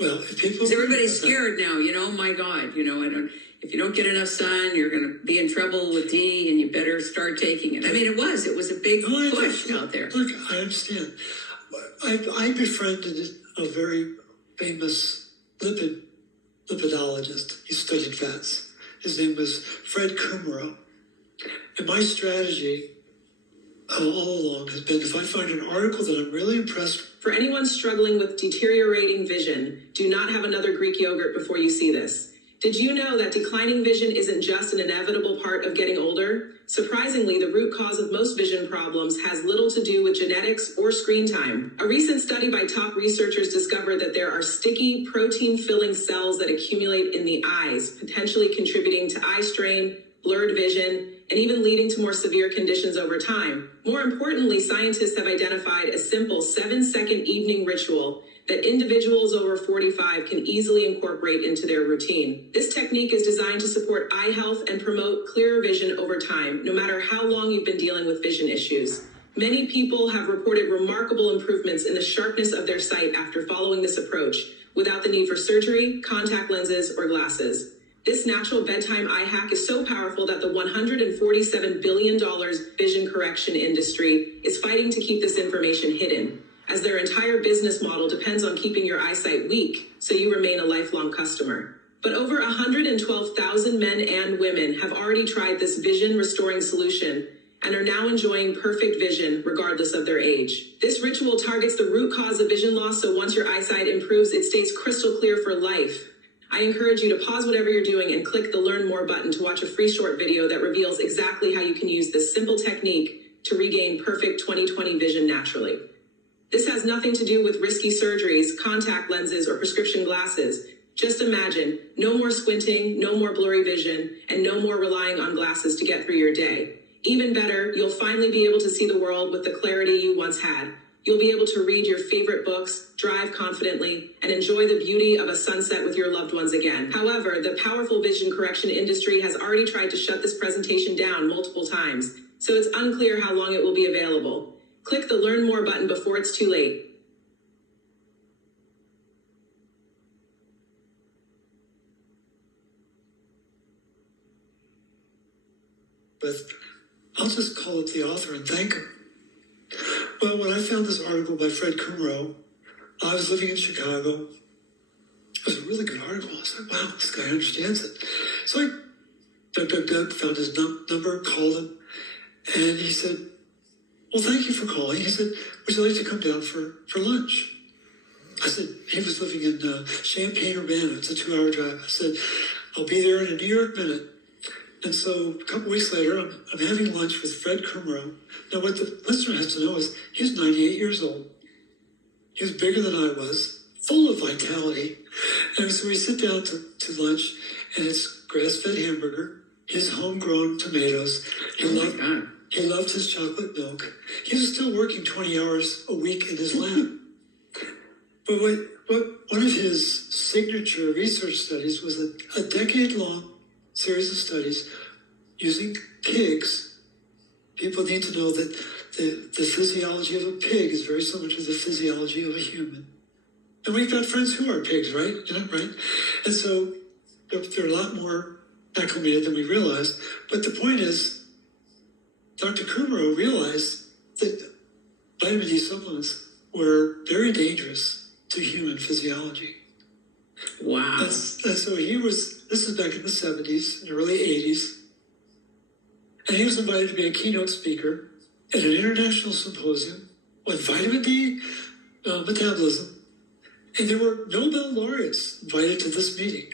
Well, if people, because everybody's scared now, oh my God, if you don't get enough sun, you're going to be in trouble with D and you better start taking it. I mean, it was a big push out there. Look, I understand. I befriended a very famous lipidologist. He studied fats. His name was Fred Kummerow. And my strategy all along has been, if I find an article that I'm really impressed with. For anyone struggling with deteriorating vision, do not have another Greek yogurt before you see this. Did you know that declining vision isn't just an inevitable part of getting older? Surprisingly, the root cause of most vision problems has little to do with genetics or screen time. A recent study by top researchers discovered that there are sticky, protein-filling cells that accumulate in the eyes, potentially contributing to eye strain, blurred vision, and even leading to more severe conditions over time. More importantly, scientists have identified a simple 7-second evening ritual that individuals over 45 can easily incorporate into their routine. This technique is designed to support eye health and promote clearer vision over time, no matter how long you've been dealing with vision issues. Many people have reported remarkable improvements in the sharpness of their sight after following this approach, without the need for surgery, contact lenses, or glasses. This natural bedtime eye hack is so powerful that the $147 billion vision correction industry is fighting to keep this information hidden, as their entire business model depends on keeping your eyesight weak so you remain a lifelong customer. But over 112,000 men and women have already tried this vision restoring solution, and are now enjoying perfect vision regardless of their age. This ritual targets the root cause of vision loss, so once your eyesight improves, it stays crystal clear for life. I encourage you to pause whatever you're doing and click the Learn More button to watch a free short video that reveals exactly how you can use this simple technique to regain perfect 20/20 vision naturally. This has nothing to do with risky surgeries, contact lenses, or prescription glasses. Just imagine, no more squinting, no more blurry vision, and no more relying on glasses to get through your day. Even better, you'll finally be able to see the world with the clarity you once had. You'll be able to read your favorite books, drive confidently, and enjoy the beauty of a sunset with your loved ones again. However, the powerful vision correction industry has already tried to shut this presentation down multiple times, so it's unclear how long it will be available. Click the Learn More button before it's too late. But I'll just call up the author and thank him. Well, when I found this article by Fred Kumro, I was living in Chicago. It was a really good article. I was like, wow, this guy understands it. So I dug, found his number, called him, and he said, well, thank you for calling. He said, would you like to come down for lunch? I said, he was living in Champaign-Urbana. It's a 2-hour drive. I said, I'll be there in a New York minute. And so a couple weeks later, I'm having lunch with Fred Kumro. Now, what the listener has to know is he was 98 years old. He was bigger than I was, full of vitality. And so we sit down to lunch, and it's grass-fed hamburger, his homegrown tomatoes. He loved his chocolate milk. He was still working 20 hours a week in his lab. But one of his signature research studies was a decade-long series of studies using pigs. People need to know that the physiology of a pig is very similar to the physiology of a human. And we've got friends who are pigs, right? You know, right? And so they're a lot more acclimated than we realized. But the point is, Dr. Kumro realized that vitamin D supplements were very dangerous to human physiology. Wow. And so this is back in the 70s and early 80s. And he was invited to be a keynote speaker at an international symposium on vitamin D metabolism. And there were Nobel laureates invited to this meeting.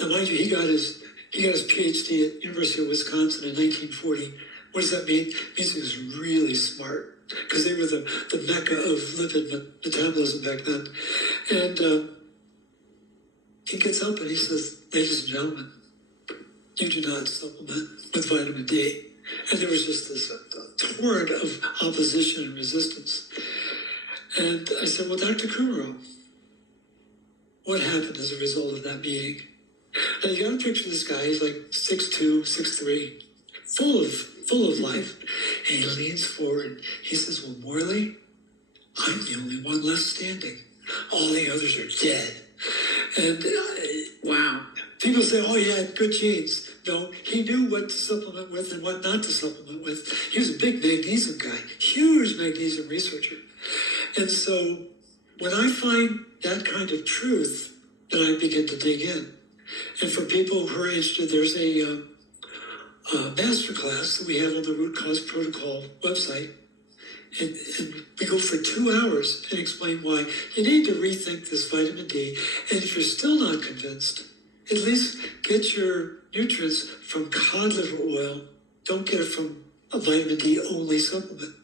Now, mind you, he got his PhD at University of Wisconsin in 1940. What does that mean? It means he was really smart, because they were the mecca of lipid metabolism back then. And he gets up and he says, ladies and gentlemen, you do not supplement with vitamin D. And there was just this torrent of opposition and resistance. And I said, well, Dr. Kumro, what happened as a result of that meeting? And you got to picture this guy. He's like 6'2", 6'3", full of life. And he leans forward. He says, well, Morley, I'm the only one left standing. All the others are dead. And Wow. People say, oh, he had good genes. No, he knew what to supplement with and what not to supplement with. He was a big magnesium guy, huge magnesium researcher. And so when I find that kind of truth, then I begin to dig in. And for people who are interested, there's a masterclass that we have on the Root Cause Protocol website. And we go for 2 hours and explain why you need to rethink this vitamin D. And if you're still not convinced, at least get your nutrients from cod liver oil. Don't get it from a vitamin D only supplement.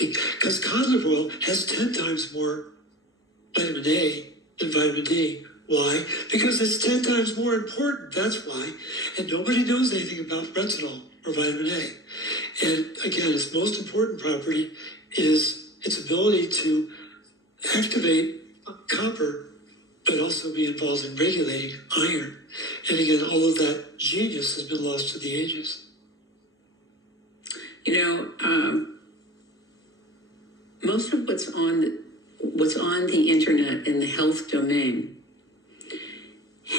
Because cod liver oil has 10 times more vitamin A than vitamin D. Why? Because it's 10 times more important. That's why. And nobody knows anything about retinol or vitamin A. And again, its most important property is its ability to activate copper, but also be involved in regulating iron. And again, all of that genius has been lost to the ages. You know, most of what's on the internet in the health domain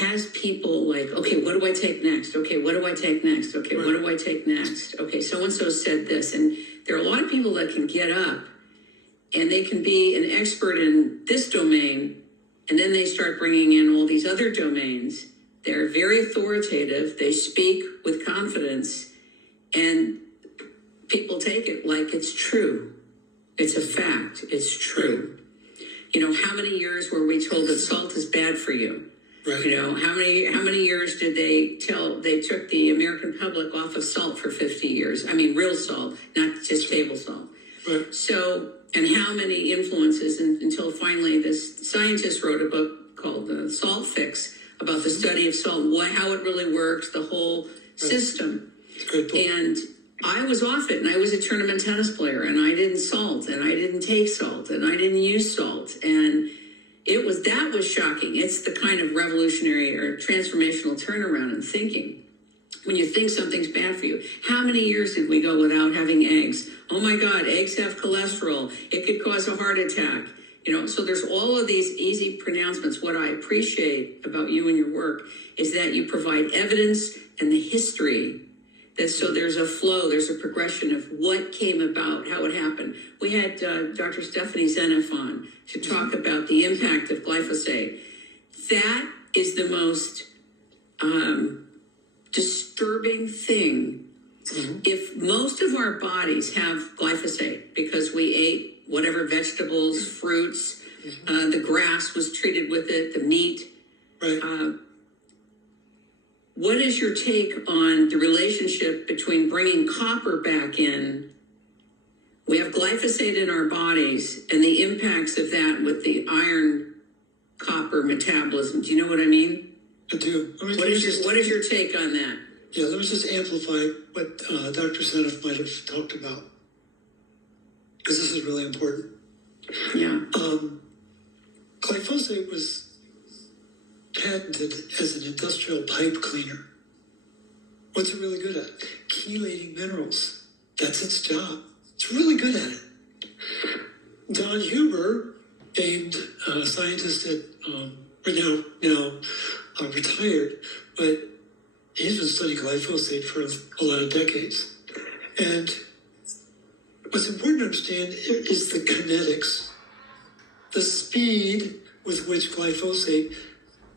has people like, okay, what do I take next? Okay, what do I take next? Okay, what do I take next? Okay, so-and-so said this. And there are a lot of people that can get up and they can be an expert in this domain, and then they start bringing in all these other domains. They're very authoritative. They speak with confidence. And people take it like it's true. It's a fact. It's true. You know, how many years were we told that salt is bad for you? Right. You know, how many years did they took the American public off of salt for 50 years? I mean, real salt, not just table salt. Right. So, and how many influences until finally this scientist wrote a book called The Salt Fix about the study of salt, how it really works, the whole system. Good book. And I was off it, and I was a tournament tennis player, and I didn't salt, and I didn't take salt, and I didn't use salt, and that was shocking. It's the kind of revolutionary or transformational turnaround in thinking. When you think something's bad for you, how many years did we go without having eggs? Oh my God, eggs have cholesterol. It could cause a heart attack. You know, so there's all of these easy pronouncements. What I appreciate about you and your work is that you provide evidence and the history. So there's a flow, there's a progression of what came about, how it happened. We had Dr. Stephanie Zenef on to talk about the impact of glyphosate. That is the most disturbing thing. If most of our bodies have glyphosate because we ate whatever vegetables, fruits, the grass was treated with it, the meat. Right. What is your take on the relationship between bringing copper back in? We have glyphosate in our bodies and the impacts of that with the iron copper metabolism. Do you know what I mean? I do. What is your take on that? Yeah, let me just amplify what Dr. Senef might have talked about, because this is really important. Yeah. Glyphosate was patented as an industrial pipe cleaner. What's it really good at? Chelating minerals. That's its job. It's really good at it. Don Huber, famed scientist at now retired, but he's been studying glyphosate for a lot of decades. And what's important to understand is the kinetics, the speed with which glyphosate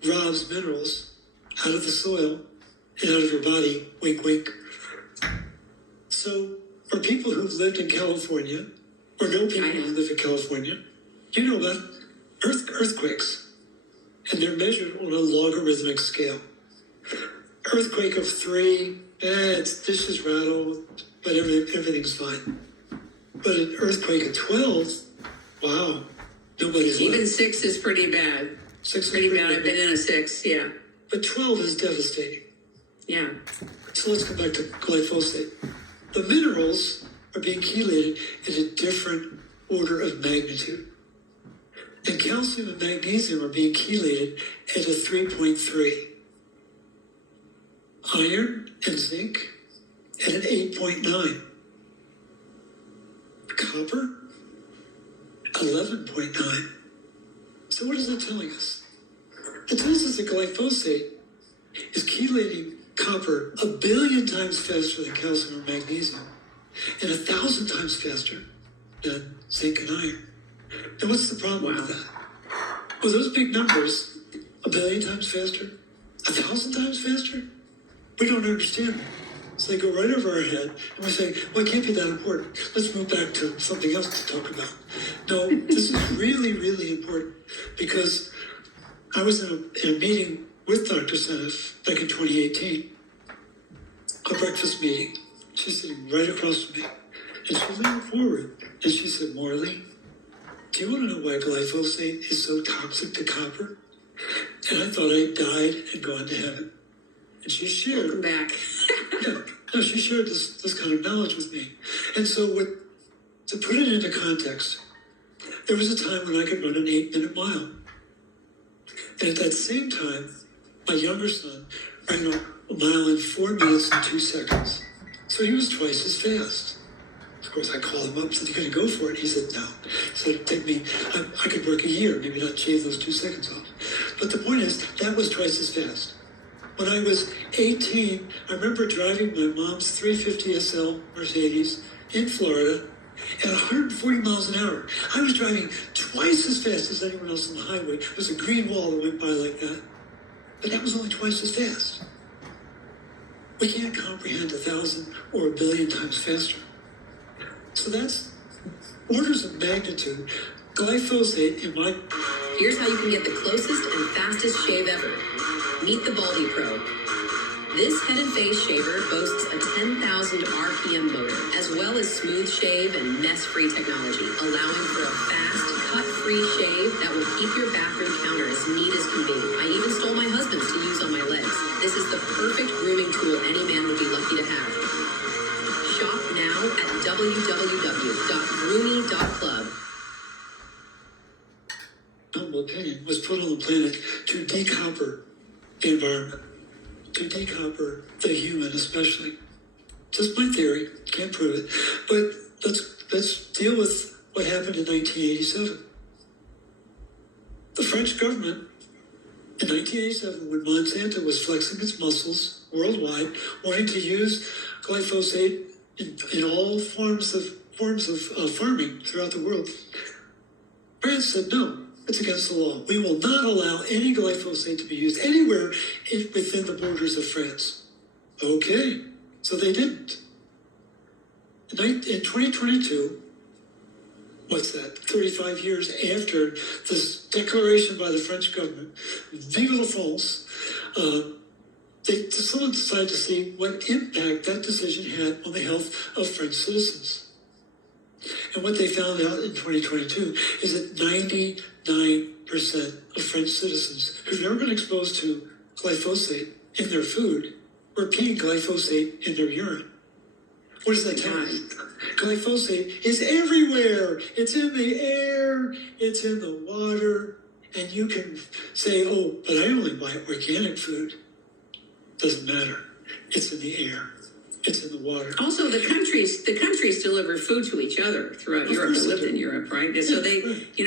robs minerals out of the soil and out of your body. Wink, wink. So for people who've lived in California, or know people who live in California, you know about earthquakes, and they're measured on a logarithmic scale. Earthquake of 3, dishes rattle, but everything's fine. But an earthquake of 12, wow, nobody's Even left. 6 is pretty bad. 6 is Pretty bad. I've been in a 6, yeah. But 12 is devastating. Yeah. So let's go back to glyphosate. The minerals are being chelated at a different order of magnitude. And calcium and magnesium are being chelated at a 3.3. Iron and zinc at an 8.9. Copper, 11.9. So what is it telling us? It tells us that glyphosate is chelating copper 1 billion times faster than calcium or magnesium, and 1,000 times faster than zinc and iron. And what's the problem with that? Well, those big numbers, 1 billion times faster, 1,000 times faster, we don't understand them. So they go right over our head, and we say, well, it can't be that important. Let's move back to something else to talk about. No, this is really, really important, because I was in a meeting with Dr. Senef back in 2018, a breakfast meeting. She's sitting right across from me, and she leaned forward, and she said, Morley, do you want to know why glyphosate is so toxic to copper? And I thought I died and gone to heaven. And she shared. Welcome back. She shared this kind of knowledge with me. And so to put it into context, there was a time when I could run an 8-minute mile. And at that same time, my younger son ran a mile in 4 minutes and 2 seconds. So he was twice as fast. Of course, I called him up, said, you gonna go for it? He said, no. So it'd take me, I could work a year, maybe not shave those 2 seconds off. But the point is, that was twice as fast. When I was 18, I remember driving my mom's 350 SL Mercedes in Florida at 140 miles an hour. I was driving twice as fast as anyone else on the highway. There was a green wall that went by like that. But that was only twice as fast. We can't comprehend 1,000 or 1 billion times faster. So that's orders of magnitude. Glyphosate in my Here's how you can get the closest and fastest shave ever. Meet the Baldy Pro. This head and face shaver boasts a 10,000 RPM motor, as well as smooth shave and mess-free technology, allowing for a fast, cut-free shave that will keep your bathroom counter as neat as can be. I even stole my husband's to use on my legs. This is the perfect grooming tool any man would be lucky to have. Shop now at www.groomy.club. humble opinion, was put on the planet to decopper the environment, to decopper the human especially. Just my theory, can't prove it. But let's deal with what happened in 1987. The French government in 1987, when Monsanto was flexing its muscles worldwide, wanting to use glyphosate in all forms of farming throughout the world, France said no. It's against the law. We will not allow any glyphosate to be used anywhere within the borders of France. Okay, so they didn't. In 2022, what's that, 35 years after this declaration by the French government, Vive la France, someone decided to see what impact that decision had on the health of French citizens. And what they found out in 2022 is that 99% of French citizens who've never been exposed to glyphosate in their food were peeing glyphosate in their urine. What does that tell us? Glyphosate is everywhere. It's in the air, it's in the water, and you can say, oh, but I only buy organic food. Doesn't matter. It's in the air. It's in the water. Also, the countries deliver food to each other throughout Of Europe. I course they lived do. in Europe, right? So they, Right. you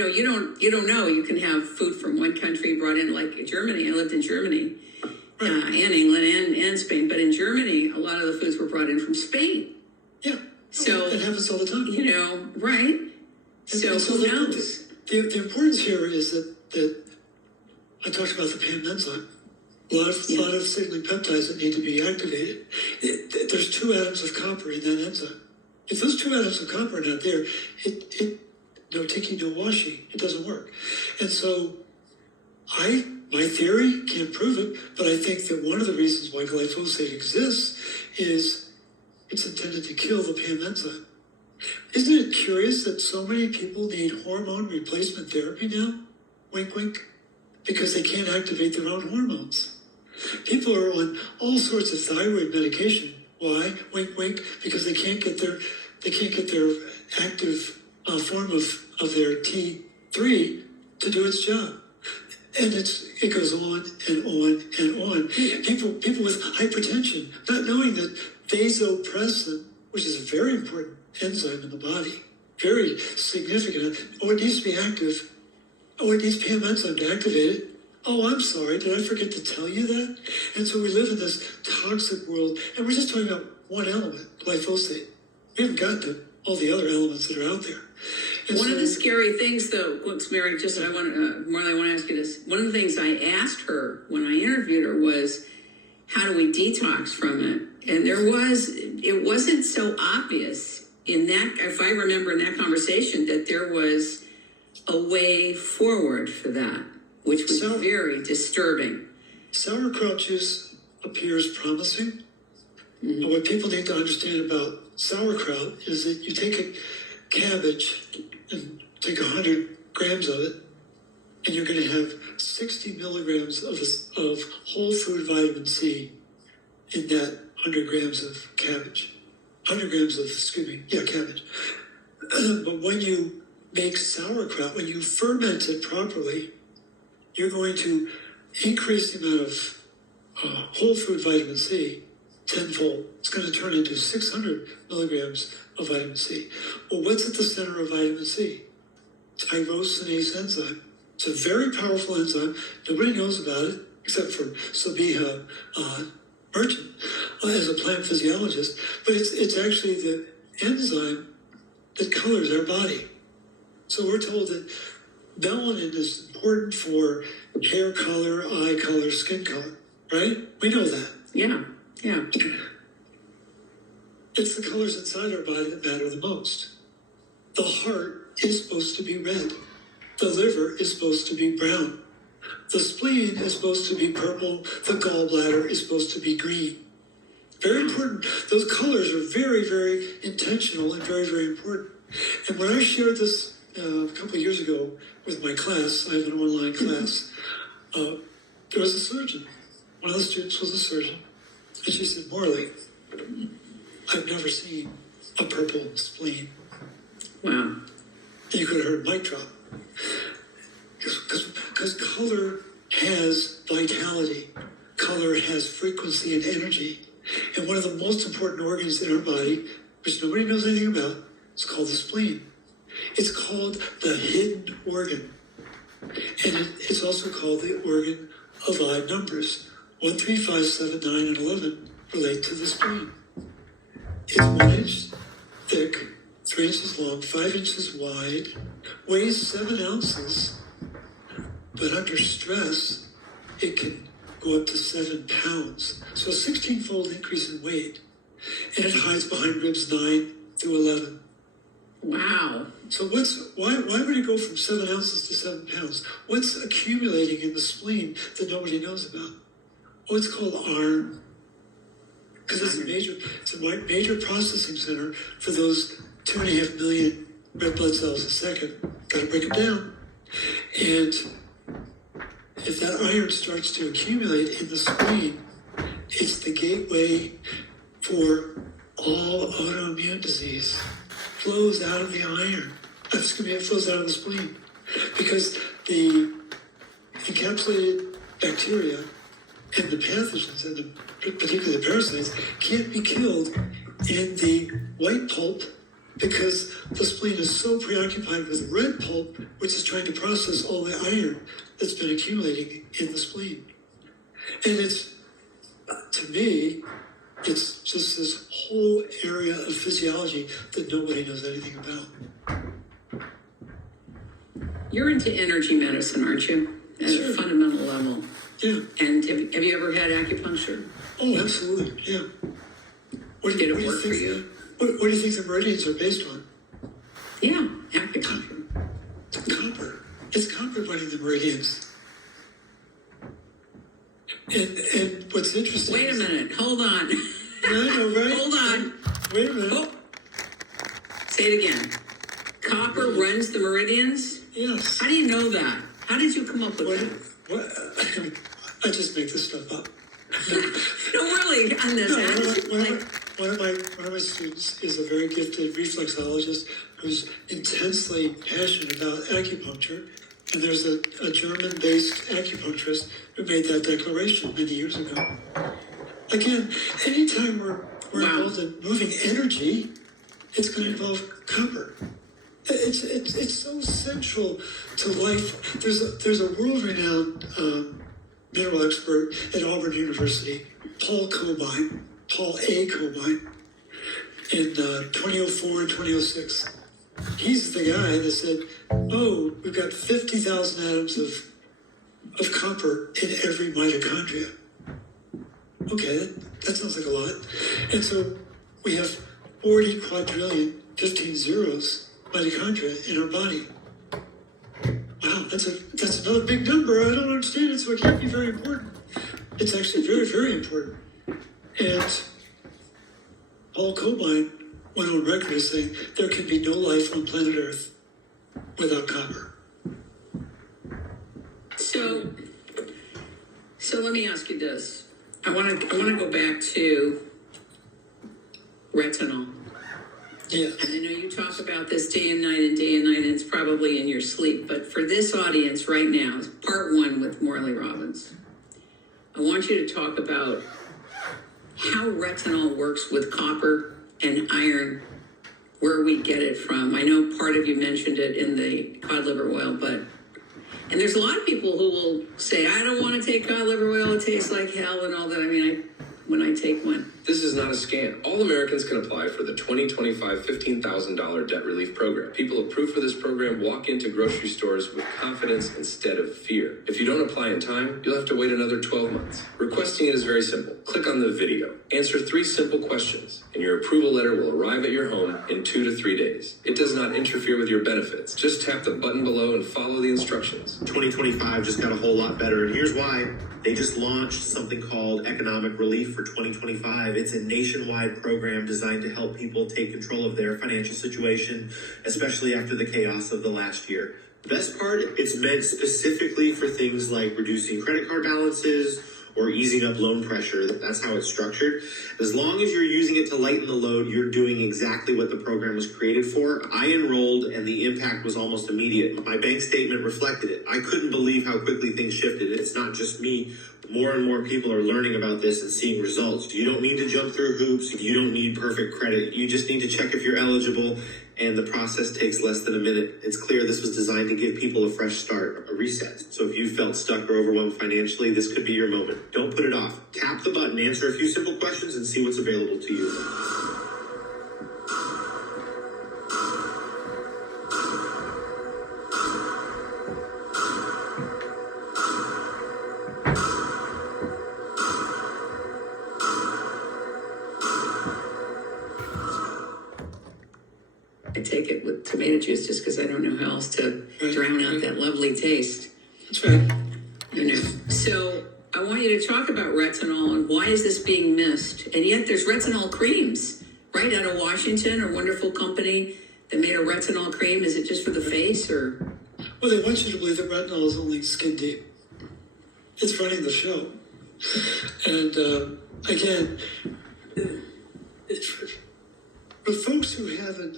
don't know. You can have food from one country brought in, like Germany. I lived in Germany, and England and Spain. But in Germany, a lot of the foods were brought in from Spain. Yeah. So that happens all the time. Right? So And who the- knows? The importance here is that I talked about the PAM enzyme. A lot of signaling peptides that need to be activated. There's 2 atoms of copper in that enzyme. If those 2 atoms of copper are not there, no tiki, no washi, it doesn't work. And so my theory, can't prove it, but I think that one of the reasons why glyphosate exists is it's intended to kill the PAM enzyme. Isn't it curious that so many people need hormone replacement therapy now? Wink, wink. Because they can't activate their own hormones. People are on all sorts of thyroid medication. Why? Wink, wink. Because they can't get their active form of their T3 to do its job. And it goes on and on and on. People with hypertension, not knowing that vasopressin, which is a very important enzyme in the body, very significant. Oh, it needs to be active. Oh, it needs PAM enzyme to activate it. Oh, I'm sorry. Did I forget to tell you that? And so we live in this toxic world, and we're just talking about one element, glyphosate. We haven't gotten to all the other elements that are out there. And One of so- the scary things, though, looks, Mary, just I want to ask you this. One of the things I asked her when I interviewed her was, how do we detox from it? And it wasn't so obvious in that, if I remember in that conversation, that there was a way forward for that, which was very disturbing. Sauerkraut juice appears promising. And what people need to understand about sauerkraut is that you take a cabbage and take 100 grams of it, and you're going to have 60 milligrams of whole food vitamin C in that 100 grams of cabbage. 100 grams of, cabbage. But when you make sauerkraut, when you ferment it properly, you're going to increase the amount of whole food vitamin C tenfold. It's going to turn into 600 milligrams of vitamin C. Well, what's at the center of vitamin C? Tyrosinase enzyme. It's a very powerful enzyme. Nobody knows about it except for Sabiha Merchant as a plant physiologist. But it's actually the enzyme that colors our body. So we're told that melanin is important for hair color, eye color, skin color, right? We know that. Yeah. It's the colors inside our body that matter the most. The heart is supposed to be red. The liver is supposed to be brown. The spleen is supposed to be purple. The gallbladder is supposed to be green. Very important. Those colors are very, very intentional and very, very important. And when I shared this a couple of years ago with my class, I have an online class, there was a surgeon. One of the students was a surgeon. And she said, Morley, I've never seen a purple spleen. Wow. And you could have heard a mic drop. Because color has vitality. Color has frequency and energy. And one of the most important organs in our body, which nobody knows anything about, is called the spleen. It's called the hidden organ. And it's also called the organ of odd numbers. 1, 3, 5, 7, 9, and 11 relate to the spleen. It's 1 inch thick, 3 inches long, 5 inches wide, weighs 7 ounces, but under stress, it can go up to 7 pounds. So a 16-fold increase in weight. And it hides behind ribs 9 through 11. Wow. So why would it go from 7 ounces to 7 pounds? What's accumulating in the spleen that nobody knows about? Oh, it's called iron. Because it's a major processing center for those 2.5 million red blood cells a second. Got to break them down. And if that iron starts to accumulate in the spleen, it's the gateway for all autoimmune disease. Flows out of the iron. It flows out of the spleen. Because the encapsulated bacteria and the pathogens, and particularly the parasites, can't be killed in the white pulp because the spleen is so preoccupied with red pulp, which is trying to process all the iron that's been accumulating in the spleen. And it's, to me, it's just this whole area of physiology that nobody knows anything about. You're into energy medicine, aren't you? At Sure. a fundamental level. Yeah. And have you ever had acupuncture? Oh, absolutely. Yeah. What Did it what do work for think- you? What do you think the meridians are based on? Yeah, acupuncture. Copper. It's copper running the meridians. And what's interesting. Wait a minute. Hold on. Yeah, I know, right? Hold on. Wait a minute. Oh. Say it again. Copper runs the meridians? Yes. How do you know that? How did you come up with What, that? what, I just make this stuff up. No, really, on this. No, How did you, like, one of my students is a very gifted reflexologist who's intensely passionate about acupuncture. And there's a German-based acupuncturist who made that declaration many years ago. Again, anytime we're Wow. involved in moving energy, it's going to involve copper. It's so central to life. There's a world-renowned mineral expert at Auburn University, Paul A. Cobine, in 2004 and 2006. He's the guy that said, oh, we've got 50,000 atoms of copper in every mitochondria. Okay, that sounds like a lot. And so we have 40 quadrillion, 15 zeros, mitochondria in our body. Wow, that's another big number. I don't understand it, so it can't be very important. It's actually very, very important. And Paul Cobine went on record as saying there can be no life on planet Earth without copper. So let me ask you this. I want to go back to retinol. Yeah. And I know you talk about this day and night, and it's probably in your sleep. But for this audience right now, part 1 with Morley Robbins. I want you to talk about how retinol works with copper and iron, where we get it from. I know part of you mentioned it in the cod liver oil, and there's a lot of people who will say, I don't want to take cod liver oil, it tastes like hell and all that. I mean, when I take one, This is not a scam. All Americans can apply for the 2025 $15,000 debt relief program. People approved for this program walk into grocery stores with confidence instead of fear. If you don't apply in time, you'll have to wait another 12 months. Requesting it is very simple. Click on the video, answer 3 simple questions, and your approval letter will arrive at your home in 2 to 3 days. It does not interfere with your benefits. Just tap the button below and follow the instructions. 2025 just got a whole lot better, and here's why. They just launched something called Economic Relief for 2025. It's a nationwide program designed to help people take control of their financial situation, especially after the chaos of the last year. The best part, it's meant specifically for things like reducing credit card balances or easing up loan pressure. That's how it's structured. As long as you're using it to lighten the load, you're doing exactly what the program was created for. I enrolled and the impact was almost immediate. My bank statement reflected it. I couldn't believe how quickly things shifted. It's not just me. More and more people are learning about this and seeing results. You don't need to jump through hoops. You don't need perfect credit. You just need to check if you're eligible, and the process takes less than a minute. It's clear this was designed to give people a fresh start, a reset. So if you felt stuck or overwhelmed financially, this could be your moment. Don't put it off. Tap the button, answer a few simple questions, and see what's available to you. I take it with tomato juice just because I don't know how else to drown out that lovely taste. That's right. You know. So I want you to talk about retinol and why is this being missed? And yet there's retinol creams right out of Washington, a wonderful company that made a retinol cream. Is it just for the face or? Well, they want you to believe that retinol is only skin deep. It's running the show. And again, for folks who haven't,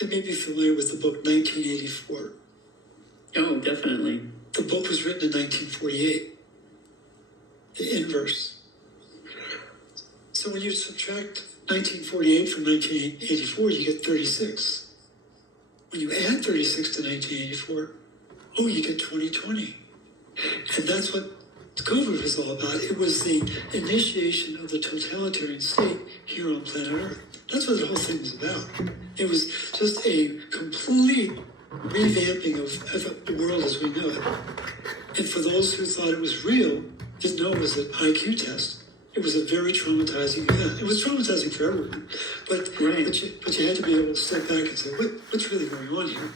they may be familiar with the book 1984. Oh, definitely. The book was written in 1948, the inverse. So when you subtract 1948 from 1984, you get 36. When you add 36 to 1984, oh, you get 2020. And that's what COVID was all about. It was the initiation of the totalitarian state here on planet Earth. That's what the whole thing was about. It was just a complete revamping of the world as we know it. And for those who thought it was real, didn't know it was an IQ test. It was a very traumatizing event. It was traumatizing for everyone, but you had to be able to step back and say, what's really going on here?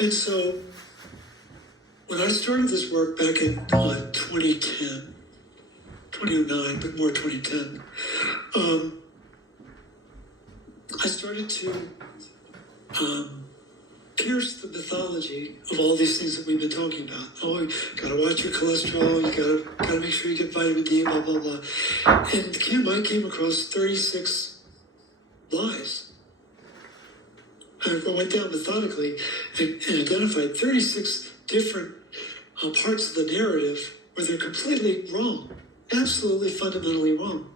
And so when I started this work back in 2010, 2009, but more 2010, I started to pierce the mythology of all these things that we've been talking about. Oh, you gotta watch your cholesterol, you gotta make sure you get vitamin D, blah, blah, blah. And I came across 36 lies. I went down methodically and identified 36 different parts of the narrative where they're completely wrong, absolutely fundamentally wrong.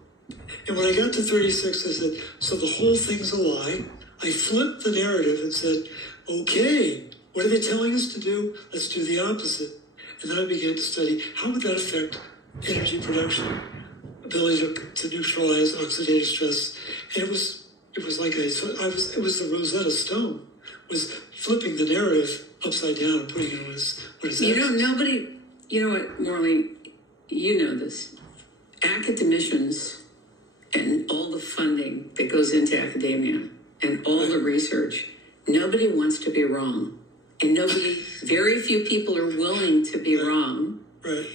And when I got to 36, I said, so the whole thing's a lie. I flipped the narrative and said, okay, what are they telling us to do? Let's do the opposite. And then I began to study how would that affect energy production, ability to neutralize oxidative stress. And it was like it was the Rosetta Stone, was flipping the narrative upside down and putting it on its axis. You know what, Morley, you know this. Academicians and all the funding that goes into academia and all the research, nobody wants to be wrong. And very few people are willing to be wrong. Right.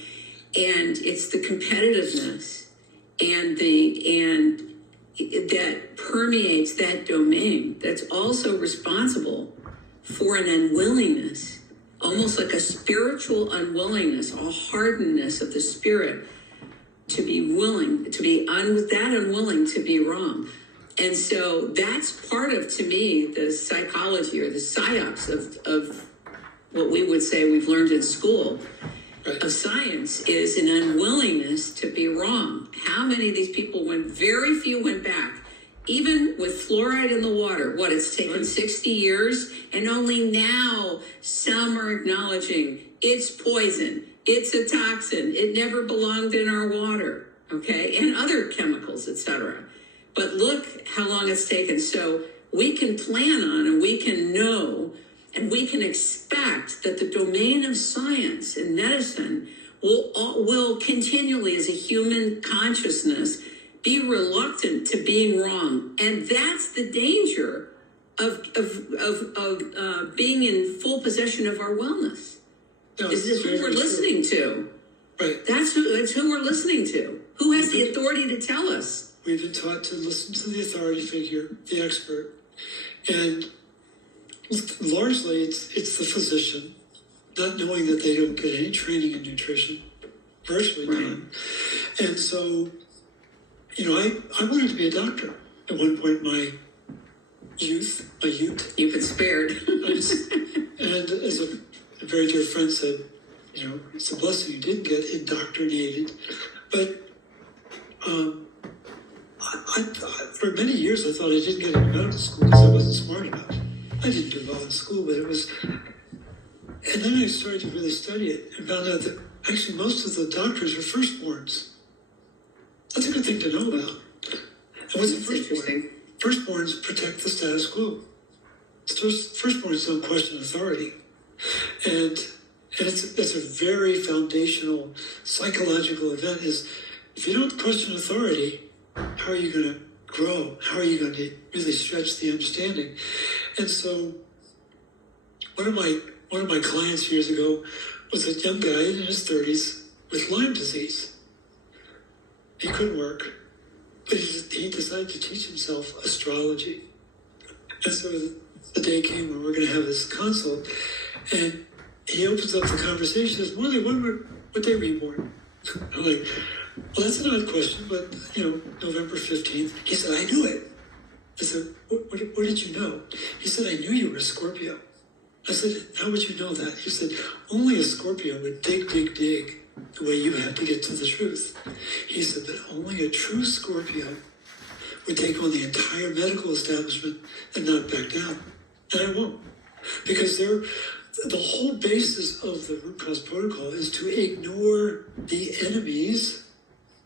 And it's the competitiveness and that permeates that domain that's also responsible for an unwillingness, almost like a spiritual unwillingness, a hardness of the spirit to be willing, to be unwilling to be wrong. And so that's part of, to me, the psychology or the psyops of what we would say we've learned in school of science is an unwillingness to be wrong. How many of these people very few went back, even with fluoride in the water, it's taken 60 years, and only now some are acknowledging it's poison, it's a toxin, it never belonged in our water. okay, and other chemicals, etc. But look how long it's taken. So we can plan on and we can know and we can expect that the domain of science and medicine will continually, as a human consciousness, be reluctant to being wrong. And that's the danger of being in full possession of our wellness. No, Is this who we're listening to? Right. That's who we're listening to. Who has the authority to tell us? We've been taught to listen to the authority figure, the expert, and largely it's the physician, not knowing that they don't get any training in nutrition, virtually none. And so, I wanted to be a doctor at one point in my youth. You've been spared. And as a very dear friend said, it's a blessing you didn't get indoctrinated. But I for many years, I thought I didn't get into medical school because I wasn't smart enough. I didn't do well in school, but it was... And then I started to really study it and found out that actually most of the doctors are firstborns. That's a good thing to know about. And what's a firstborn? Firstborns protect the status quo. Firstborns don't question authority. And it's a very foundational psychological event is if you don't question authority, how are you going to grow? How are you going to really stretch the understanding? And so one of my clients years ago was a young guy in his 30s with Lyme disease. He couldn't work, but he decided to teach himself astrology. And so the day came when we're going to have this consult, and he opens up the conversation and says, Morley, what day were you born? I'm like, well, that's an odd question, but, November 15th. He said, I knew it. I said, what did you know? He said, I knew you were a Scorpio. I said, how would you know that? He said, only a Scorpio would dig the way you had to get to the truth. He said, but only a true Scorpio would take on the entire medical establishment and not back down. And I won't. Because the whole basis of the root cause protocol is to ignore the enemies,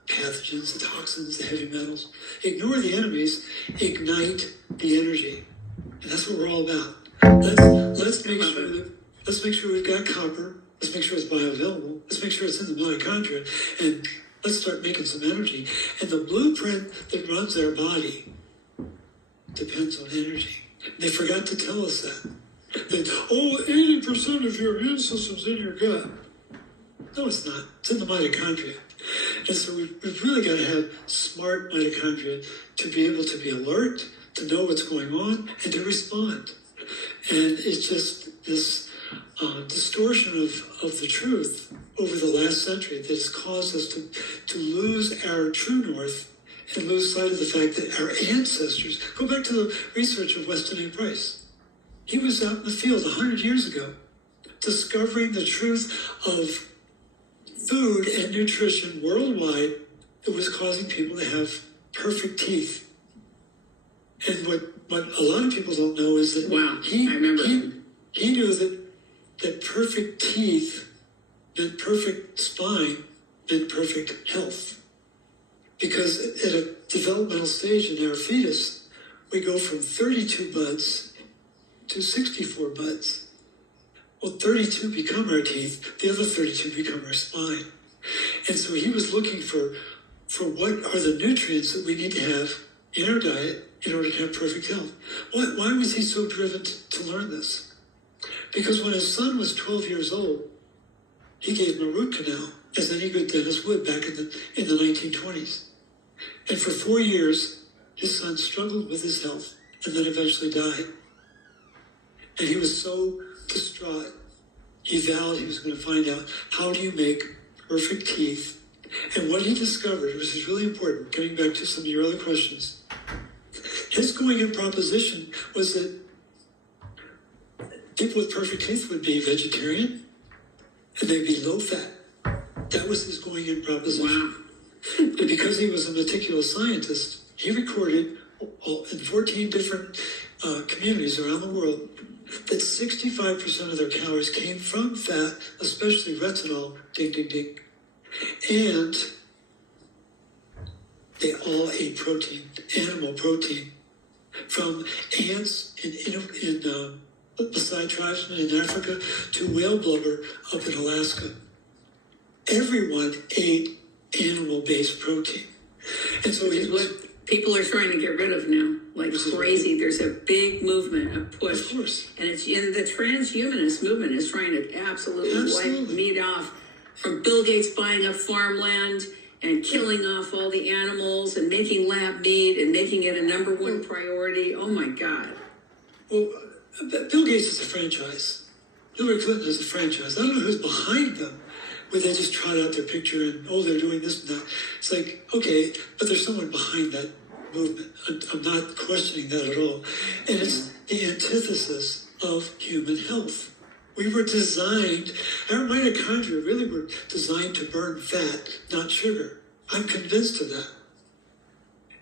pathogens, the toxins, the heavy metals. Ignore the enemies, ignite the energy. And that's what we're all about. Let's make sure we've got copper. Let's make sure it's bioavailable. Let's make sure it's in the mitochondria. And let's start making some energy. And the blueprint that runs our body depends on energy. They forgot to tell us that. 80% of your immune system's in your gut. No, it's not. It's in the mitochondria. And so we've really got to have smart mitochondria to be able to be alert, to know what's going on, and to respond. And it's just this distortion of the truth over the last century that has caused us to lose our true north and lose sight of the fact that our ancestors, go back to the research of Weston A. Price. He was out in the field 100 years ago, discovering the truth of food and nutrition worldwide that was causing people to have perfect teeth. And what a lot of people don't know is that he knew that perfect teeth meant perfect spine meant perfect health. Because at a developmental stage in our fetus, we go from 32 buds to 64 buds. Well, 32 become our teeth, the other 32 become our spine. And so he was looking for what are the nutrients that we need to have in our diet in order to have perfect health. Why was he so driven to learn this? Because when his son was 12 years old, he gave him a root canal, as any good dentist would back in the 1920s. And for 4 years, his son struggled with his health and then eventually died. And he was so distraught. He vowed he was going to find out, how do you make perfect teeth? And what he discovered, which is really important, coming back to some of your other questions, his going-in proposition was that people with perfect teeth would be vegetarian and they'd be low-fat. That was his going-in proposition. Wow. And because he was a meticulous scientist, he recorded in 14 different communities around the world that 65% of their calories came from fat, especially retinol, ding, ding, ding. And they all ate protein, animal protein, from ants in Maasai tribesmen in Africa to whale blubber up in Alaska. Everyone ate animal-based protein. And so Which is what people are trying to get rid of now, like crazy. There's a big movement, a push. Of course. And the transhumanist movement is trying to absolutely wipe meat off, from Bill Gates buying up farmland and killing off all the animals and making lab meat and making it a number one priority. Oh my God. Well, Bill Gates is a franchise. Hillary Clinton is a franchise. I don't know who's behind them, where they just trot out their picture and, oh, they're doing this and that. It's like, okay, but there's someone behind that movement. I'm not questioning that at all. And it's the antithesis of human health. We were designed, our mitochondria really were designed to burn fat, not sugar. I'm convinced of that.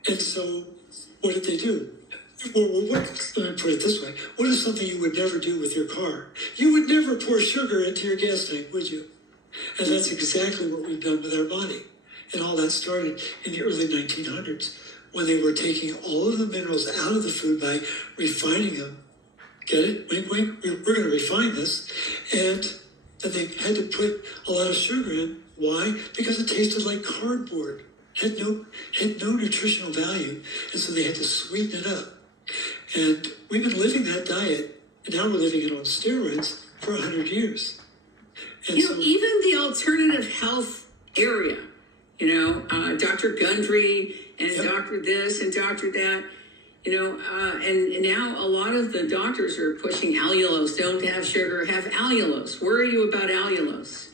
And so, what did they do? Well, let me put it this way. What is something you would never do with your car? You would never pour sugar into your gas tank, would you? And that's exactly what we've done with our body. And all that started in the early 1900s, when they were taking all of the minerals out of the food by refining them. Get it? Wink, wink. We're going to refine this. And then they had to put a lot of sugar in. Why? Because it tasted like cardboard. Had no nutritional value. And so they had to sweeten it up. And we've been living that diet, and now we're living it on steroids for 100 years. And even the alternative health area, Dr. Gundry and Dr. this and Dr. that, and now a lot of the doctors are pushing allulose. Don't have sugar, have allulose. Where are you about allulose?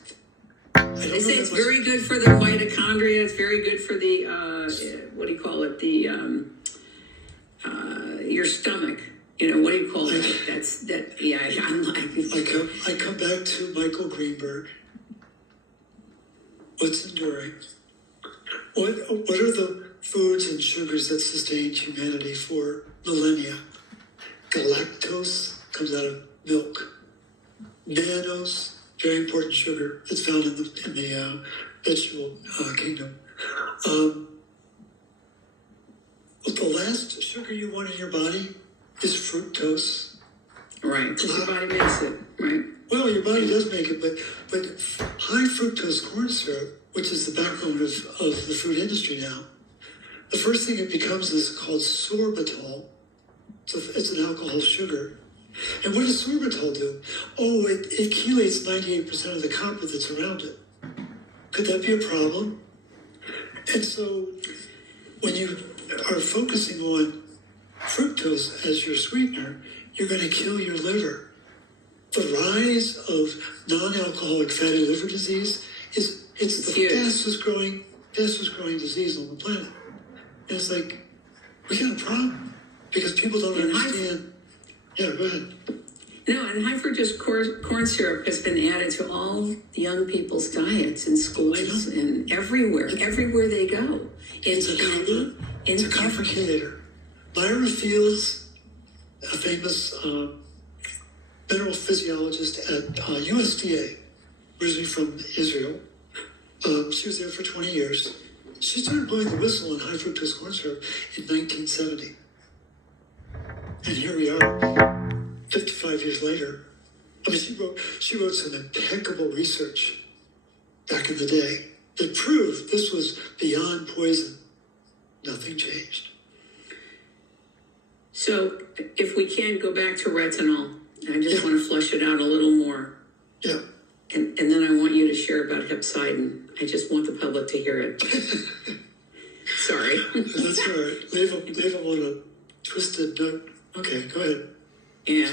They say it's very good for the mitochondria. It's very good for the, what do you call it? Your stomach. What do you call it? That's that. Yeah, I'm like. I come back to Michael Greenberg. What's enduring? What are the foods and sugars that sustained humanity for millennia? Galactose comes out of milk. Mannose, very important sugar. It's found in the vegetable kingdom. The last sugar you want in your body is fructose. Right, because your body makes it, right? Well, your body does make it, but high fructose corn syrup, which is the backbone of the food industry now, the first thing it becomes is called sorbitol. It's an alcohol sugar. And what does sorbitol do? Oh, it chelates 98% of the copper that's around it. Could that be a problem? And so when you are focusing on fructose as your sweetener, you're going to kill your liver. The rise of non-alcoholic fatty liver disease it's the fastest growing disease on the planet. And it's like, we got a problem because people don't understand. Yeah, go ahead. No, and high fructose corn syrup has been added to all young people's diets in schools and everywhere they go. It's a complicator. Myra Fields, a famous mineral physiologist at USDA, originally from Israel. She was there for 20 years. She started blowing the whistle on high fructose corn syrup in 1970. And here we are, 55 years later. I mean, she wrote some impeccable research back in the day that proved this was beyond poison. Nothing changed. So if we can go back to retinol, I just want to flesh it out a little more. Yeah. And then I want you to share about hepcidin. I just want the public to hear it. Sorry. That's all right. Leave them on a twisted note. Okay, go ahead. Yeah.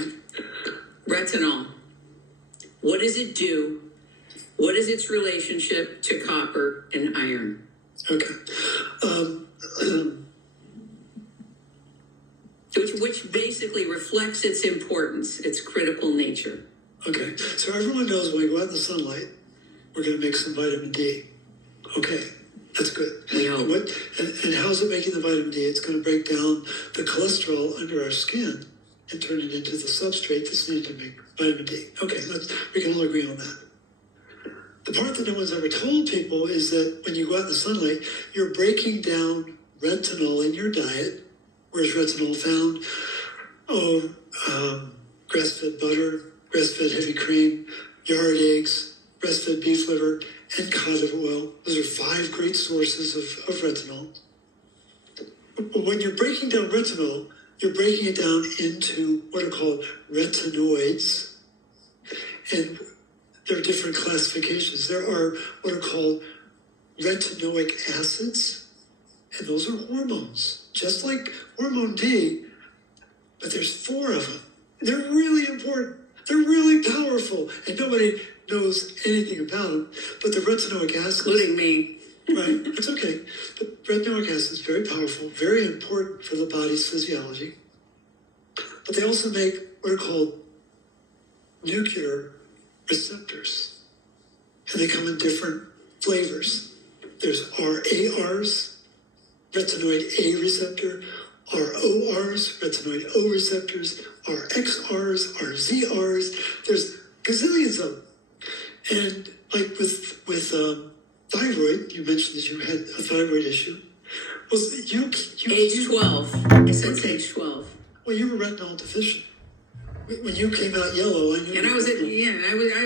Retinol. What does it do? What is its relationship to copper and iron? Okay. Which basically reflects its importance, its critical nature. Okay. So everyone knows when we go out in the sunlight, we're going to make some vitamin D. Okay. That's good. And how's it making the vitamin D? It's going to break down the cholesterol under our skin and turn it into the substrate that's needed to make vitamin D. Okay, we can all agree on that. The part that no one's ever told people is that when you go out in the sunlight, you're breaking down retinol in your diet. Where's retinol found? Grass-fed butter, grass-fed heavy cream, yard eggs, breastfed beef liver, and cod liver oil. Those are 5 great sources of retinol. But when you're breaking down retinol, you're breaking it down into what are called retinoids. And there are different classifications. There are what are called retinoic acids, and those are hormones, just like hormone D, but there's 4 of them. They're really important. They're really powerful, and nobody knows anything about them. But the retinoic acids, Including me. right? It's okay. But retinoic acid is very powerful, very important for the body's physiology. But they also make what are called nuclear receptors, and they come in different flavors. There's RARs, retinoid A receptor, RORs, retinoid O receptors, RXRs, RZRs. There's gazillions of them. And like with thyroid, you mentioned that you had a thyroid issue. Well, Age 12. Since Okay. age 12. Well, you were retinol deficient. When you came out yellow, I knew. And I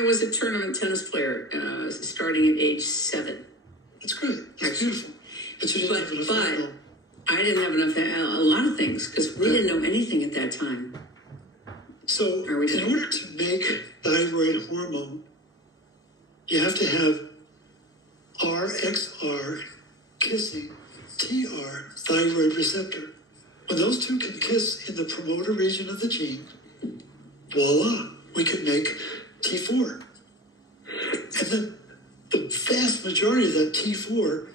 was a tournament tennis player starting at age 7. That's great. That's beautiful. But you didn't have enough retinol. I didn't have enough, a lot of things, because we didn't know anything at that time. So, Are we in done? order to make thyroid hormone, you have to have RXR kissing TR, thyroid receptor. When those two can kiss in the promoter region of the gene, voila, we can make T4. And then the vast majority of that T4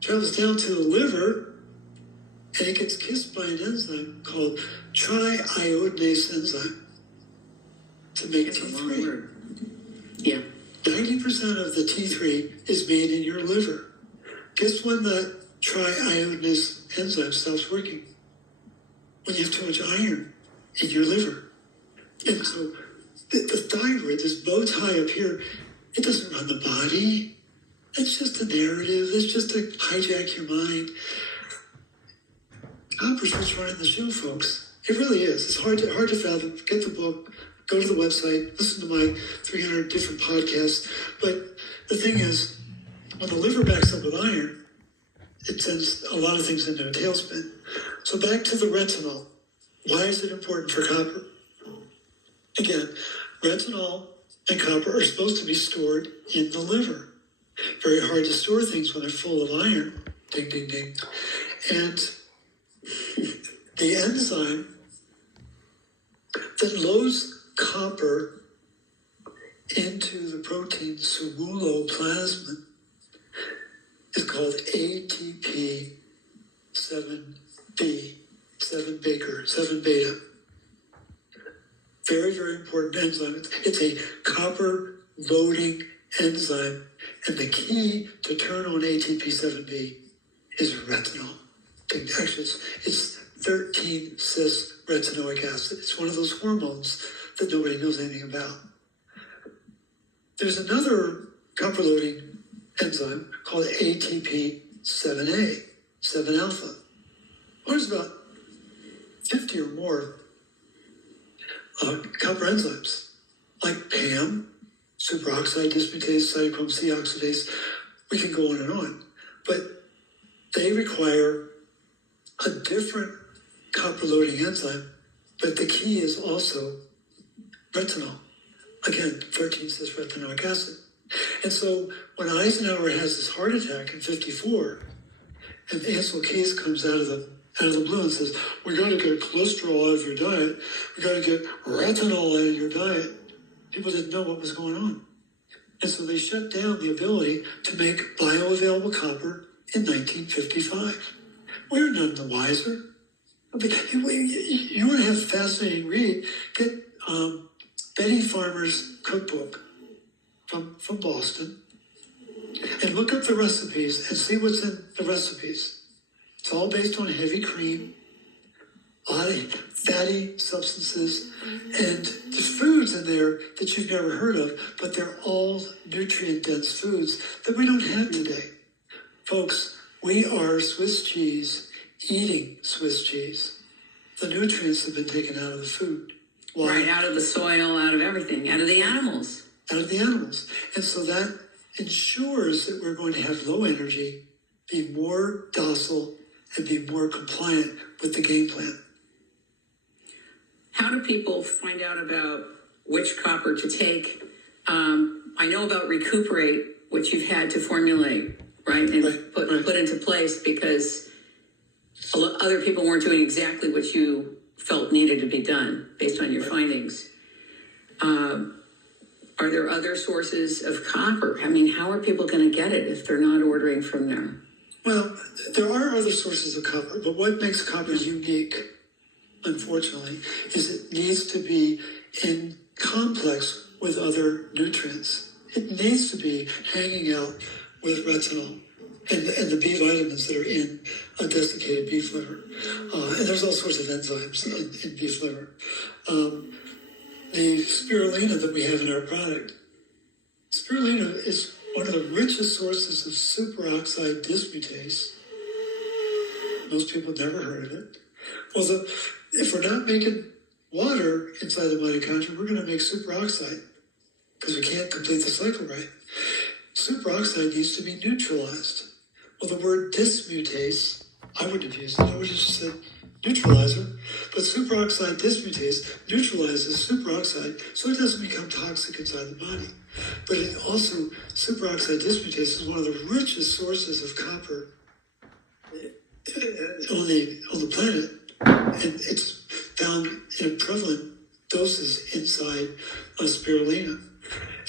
travels down to the liver, and it gets kissed by an enzyme called triiodinase enzyme to make That's a long T3. word. Yeah. 90% of the T3 is made in your liver. Guess when the triiodinase enzyme stops working? When you have too much iron in your liver. And so the thyroid, this bow tie up here, it doesn't run the body. It's just a narrative. It's just to hijack your mind. Copper's what's running the show, folks. It really is. It's hard to fathom. Get the book, go to the website, listen to my 300 different podcasts. But the thing is, when the liver backs up with iron, it sends a lot of things into a tailspin. So back to the retinol. Why is it important for copper? Again, retinol and copper are supposed to be stored in the liver. Very hard to store things when they're full of iron. Ding, ding, ding. And the enzyme that loads copper into the protein ceruloplasmin is called ATP 7B, 7 beta. Very, very important enzyme. It's a copper loading enzyme, and the key to turn on ATP 7B is retinol. Actually, it's 13-cis retinoic acid. It's one of those hormones that nobody knows anything about. There's another copper loading enzyme called ATP7A, 7-alpha. There's about 50 or more copper enzymes, like PAM, superoxide dismutase, cytochrome C oxidase. We can go on and on. But they require a different copper loading enzyme, but the key is also retinol. Again, 13-cis retinoic acid. And so when Eisenhower has this heart attack in 54, and Ansel Keys comes out of the blue and says, we got to get cholesterol out of your diet. We got to get retinol out of your diet. People didn't know what was going on. And so they shut down the ability to make bioavailable copper in 1955. We're none the wiser. You want to have a fascinating read, get Betty Farmer's cookbook from Boston and look up the recipes and see what's in the recipes. It's all based on heavy cream, a lot of fatty substances, and there's foods in there that you've never heard of, but they're all nutrient-dense foods that we don't have today. Folks, We are Swiss cheese eating Swiss cheese. The nutrients have been taken out of the food. Why? Right, out of the soil, out of everything, out of the animals. Out of the animals. And so that ensures that we're going to have low energy, be more docile, and be more compliant with the game plan. How do people find out about which copper to take? I know about Recuperate, which you've had to formulate, right? And put into place because other people weren't doing exactly what you felt needed to be done based on your findings. Are there other sources of copper? I mean, how are people going to get it if they're not ordering from there? Well, there are other sources of copper, but what makes copper unique, unfortunately, is it needs to be in complex with other nutrients. It needs to be hanging out with retinol and the B vitamins that are in a desiccated beef liver. And there's all sorts of enzymes in beef liver. The spirulina that we have in our product, spirulina is one of the richest sources of superoxide dismutase. Most people have never heard of it. Well, if we're not making water inside the mitochondria, we're going to make superoxide because we can't complete the cycle right. Superoxide needs to be neutralized. Well, the word dismutase, I wouldn't have used it. I would have just said neutralizer. But superoxide dismutase neutralizes superoxide so it doesn't become toxic inside the body. But it also, superoxide dismutase is one of the richest sources of copper on the planet. And it's found in prevalent doses inside spirulina.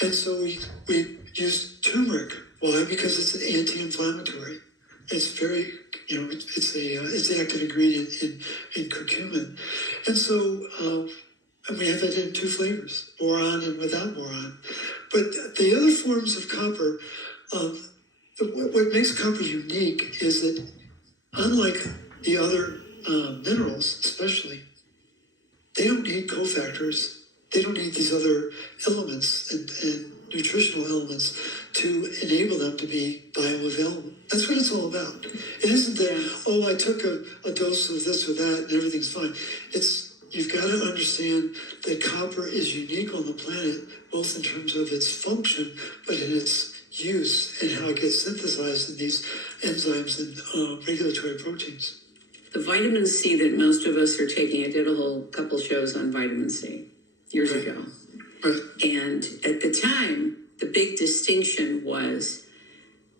And so we use turmeric. Why? Because it's an anti-inflammatory. It's very, it's the active ingredient in curcumin. And so, and we have it in 2 flavors, boron and without boron. But the other forms of copper, what makes copper unique is that unlike the other minerals, especially, they don't need cofactors. They don't need these other elements and nutritional elements to enable them to be bioavailable. That's what it's all about. It isn't that, I took a dose of this or that and everything's fine. You've got to understand that copper is unique on the planet, both in terms of its function, but in its use and how it gets synthesized in these enzymes and regulatory proteins. The vitamin C that most of us are taking, I did a whole couple shows on vitamin C years ago. Right. And at the time, the big distinction was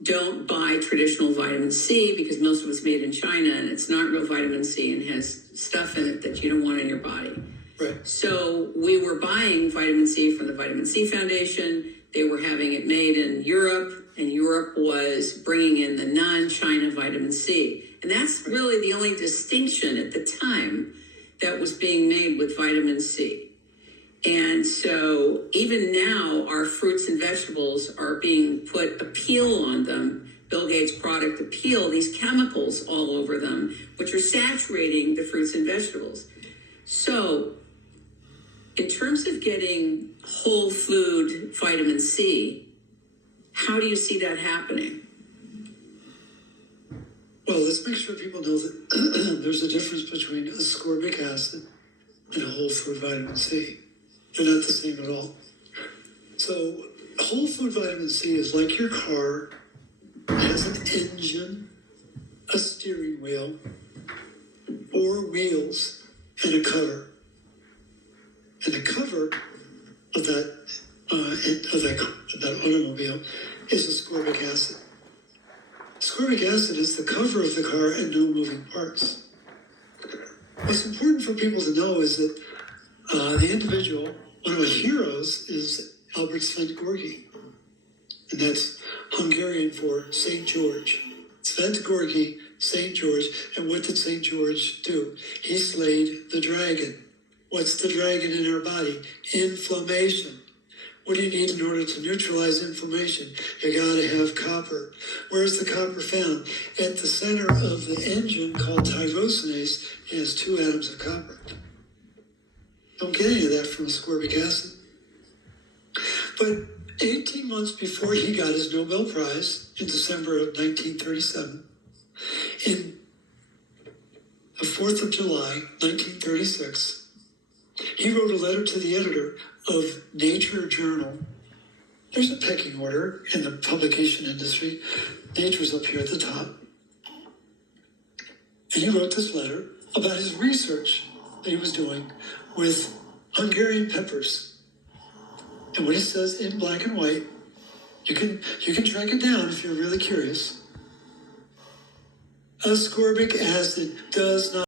don't buy traditional vitamin C because most of it's made in China and it's not real vitamin C and has stuff in it that you don't want in your body. Right. So we were buying vitamin C from the Vitamin C Foundation. They were having it made in Europe, and Europe was bringing in the non-China vitamin C. And that's really the only distinction at the time that was being made with vitamin C. And so even now, our fruits and vegetables are being put a peel on them, Bill Gates' product, the peel, these chemicals all over them, which are saturating the fruits and vegetables. So in terms of getting whole food vitamin C, how do you see that happening? Well, let's make sure people know that there's a difference between ascorbic acid and a whole food vitamin C. They're not the same at all. So whole food vitamin C is like your car. It has an engine, a steering wheel, 4 wheels, and a cover. And the cover of that automobile is ascorbic acid. Ascorbic acid is the cover of the car and no moving parts. What's important for people to know is that the individual, one of my heroes, is Albert Szent-Györgyi, and that's Hungarian for St. George. Szent-Györgyi, St. George, and what did St. George do? He slayed the dragon. What's the dragon in our body? Inflammation. What do you need in order to neutralize inflammation? You gotta have copper. Where's the copper found? At the center of the engine called tyrosinase, it has 2 atoms of copper. Don't get any of that from ascorbic acid. But 18 months before he got his Nobel Prize in December of 1937, 4th of July, 1936, he wrote a letter to the editor of Nature Journal. There's a pecking order in the publication industry. Nature's up here at the top. And he wrote this letter about his research that he was doing with Hungarian peppers. And what he says in black and white, you can track it down if you're really curious. Ascorbic acid does not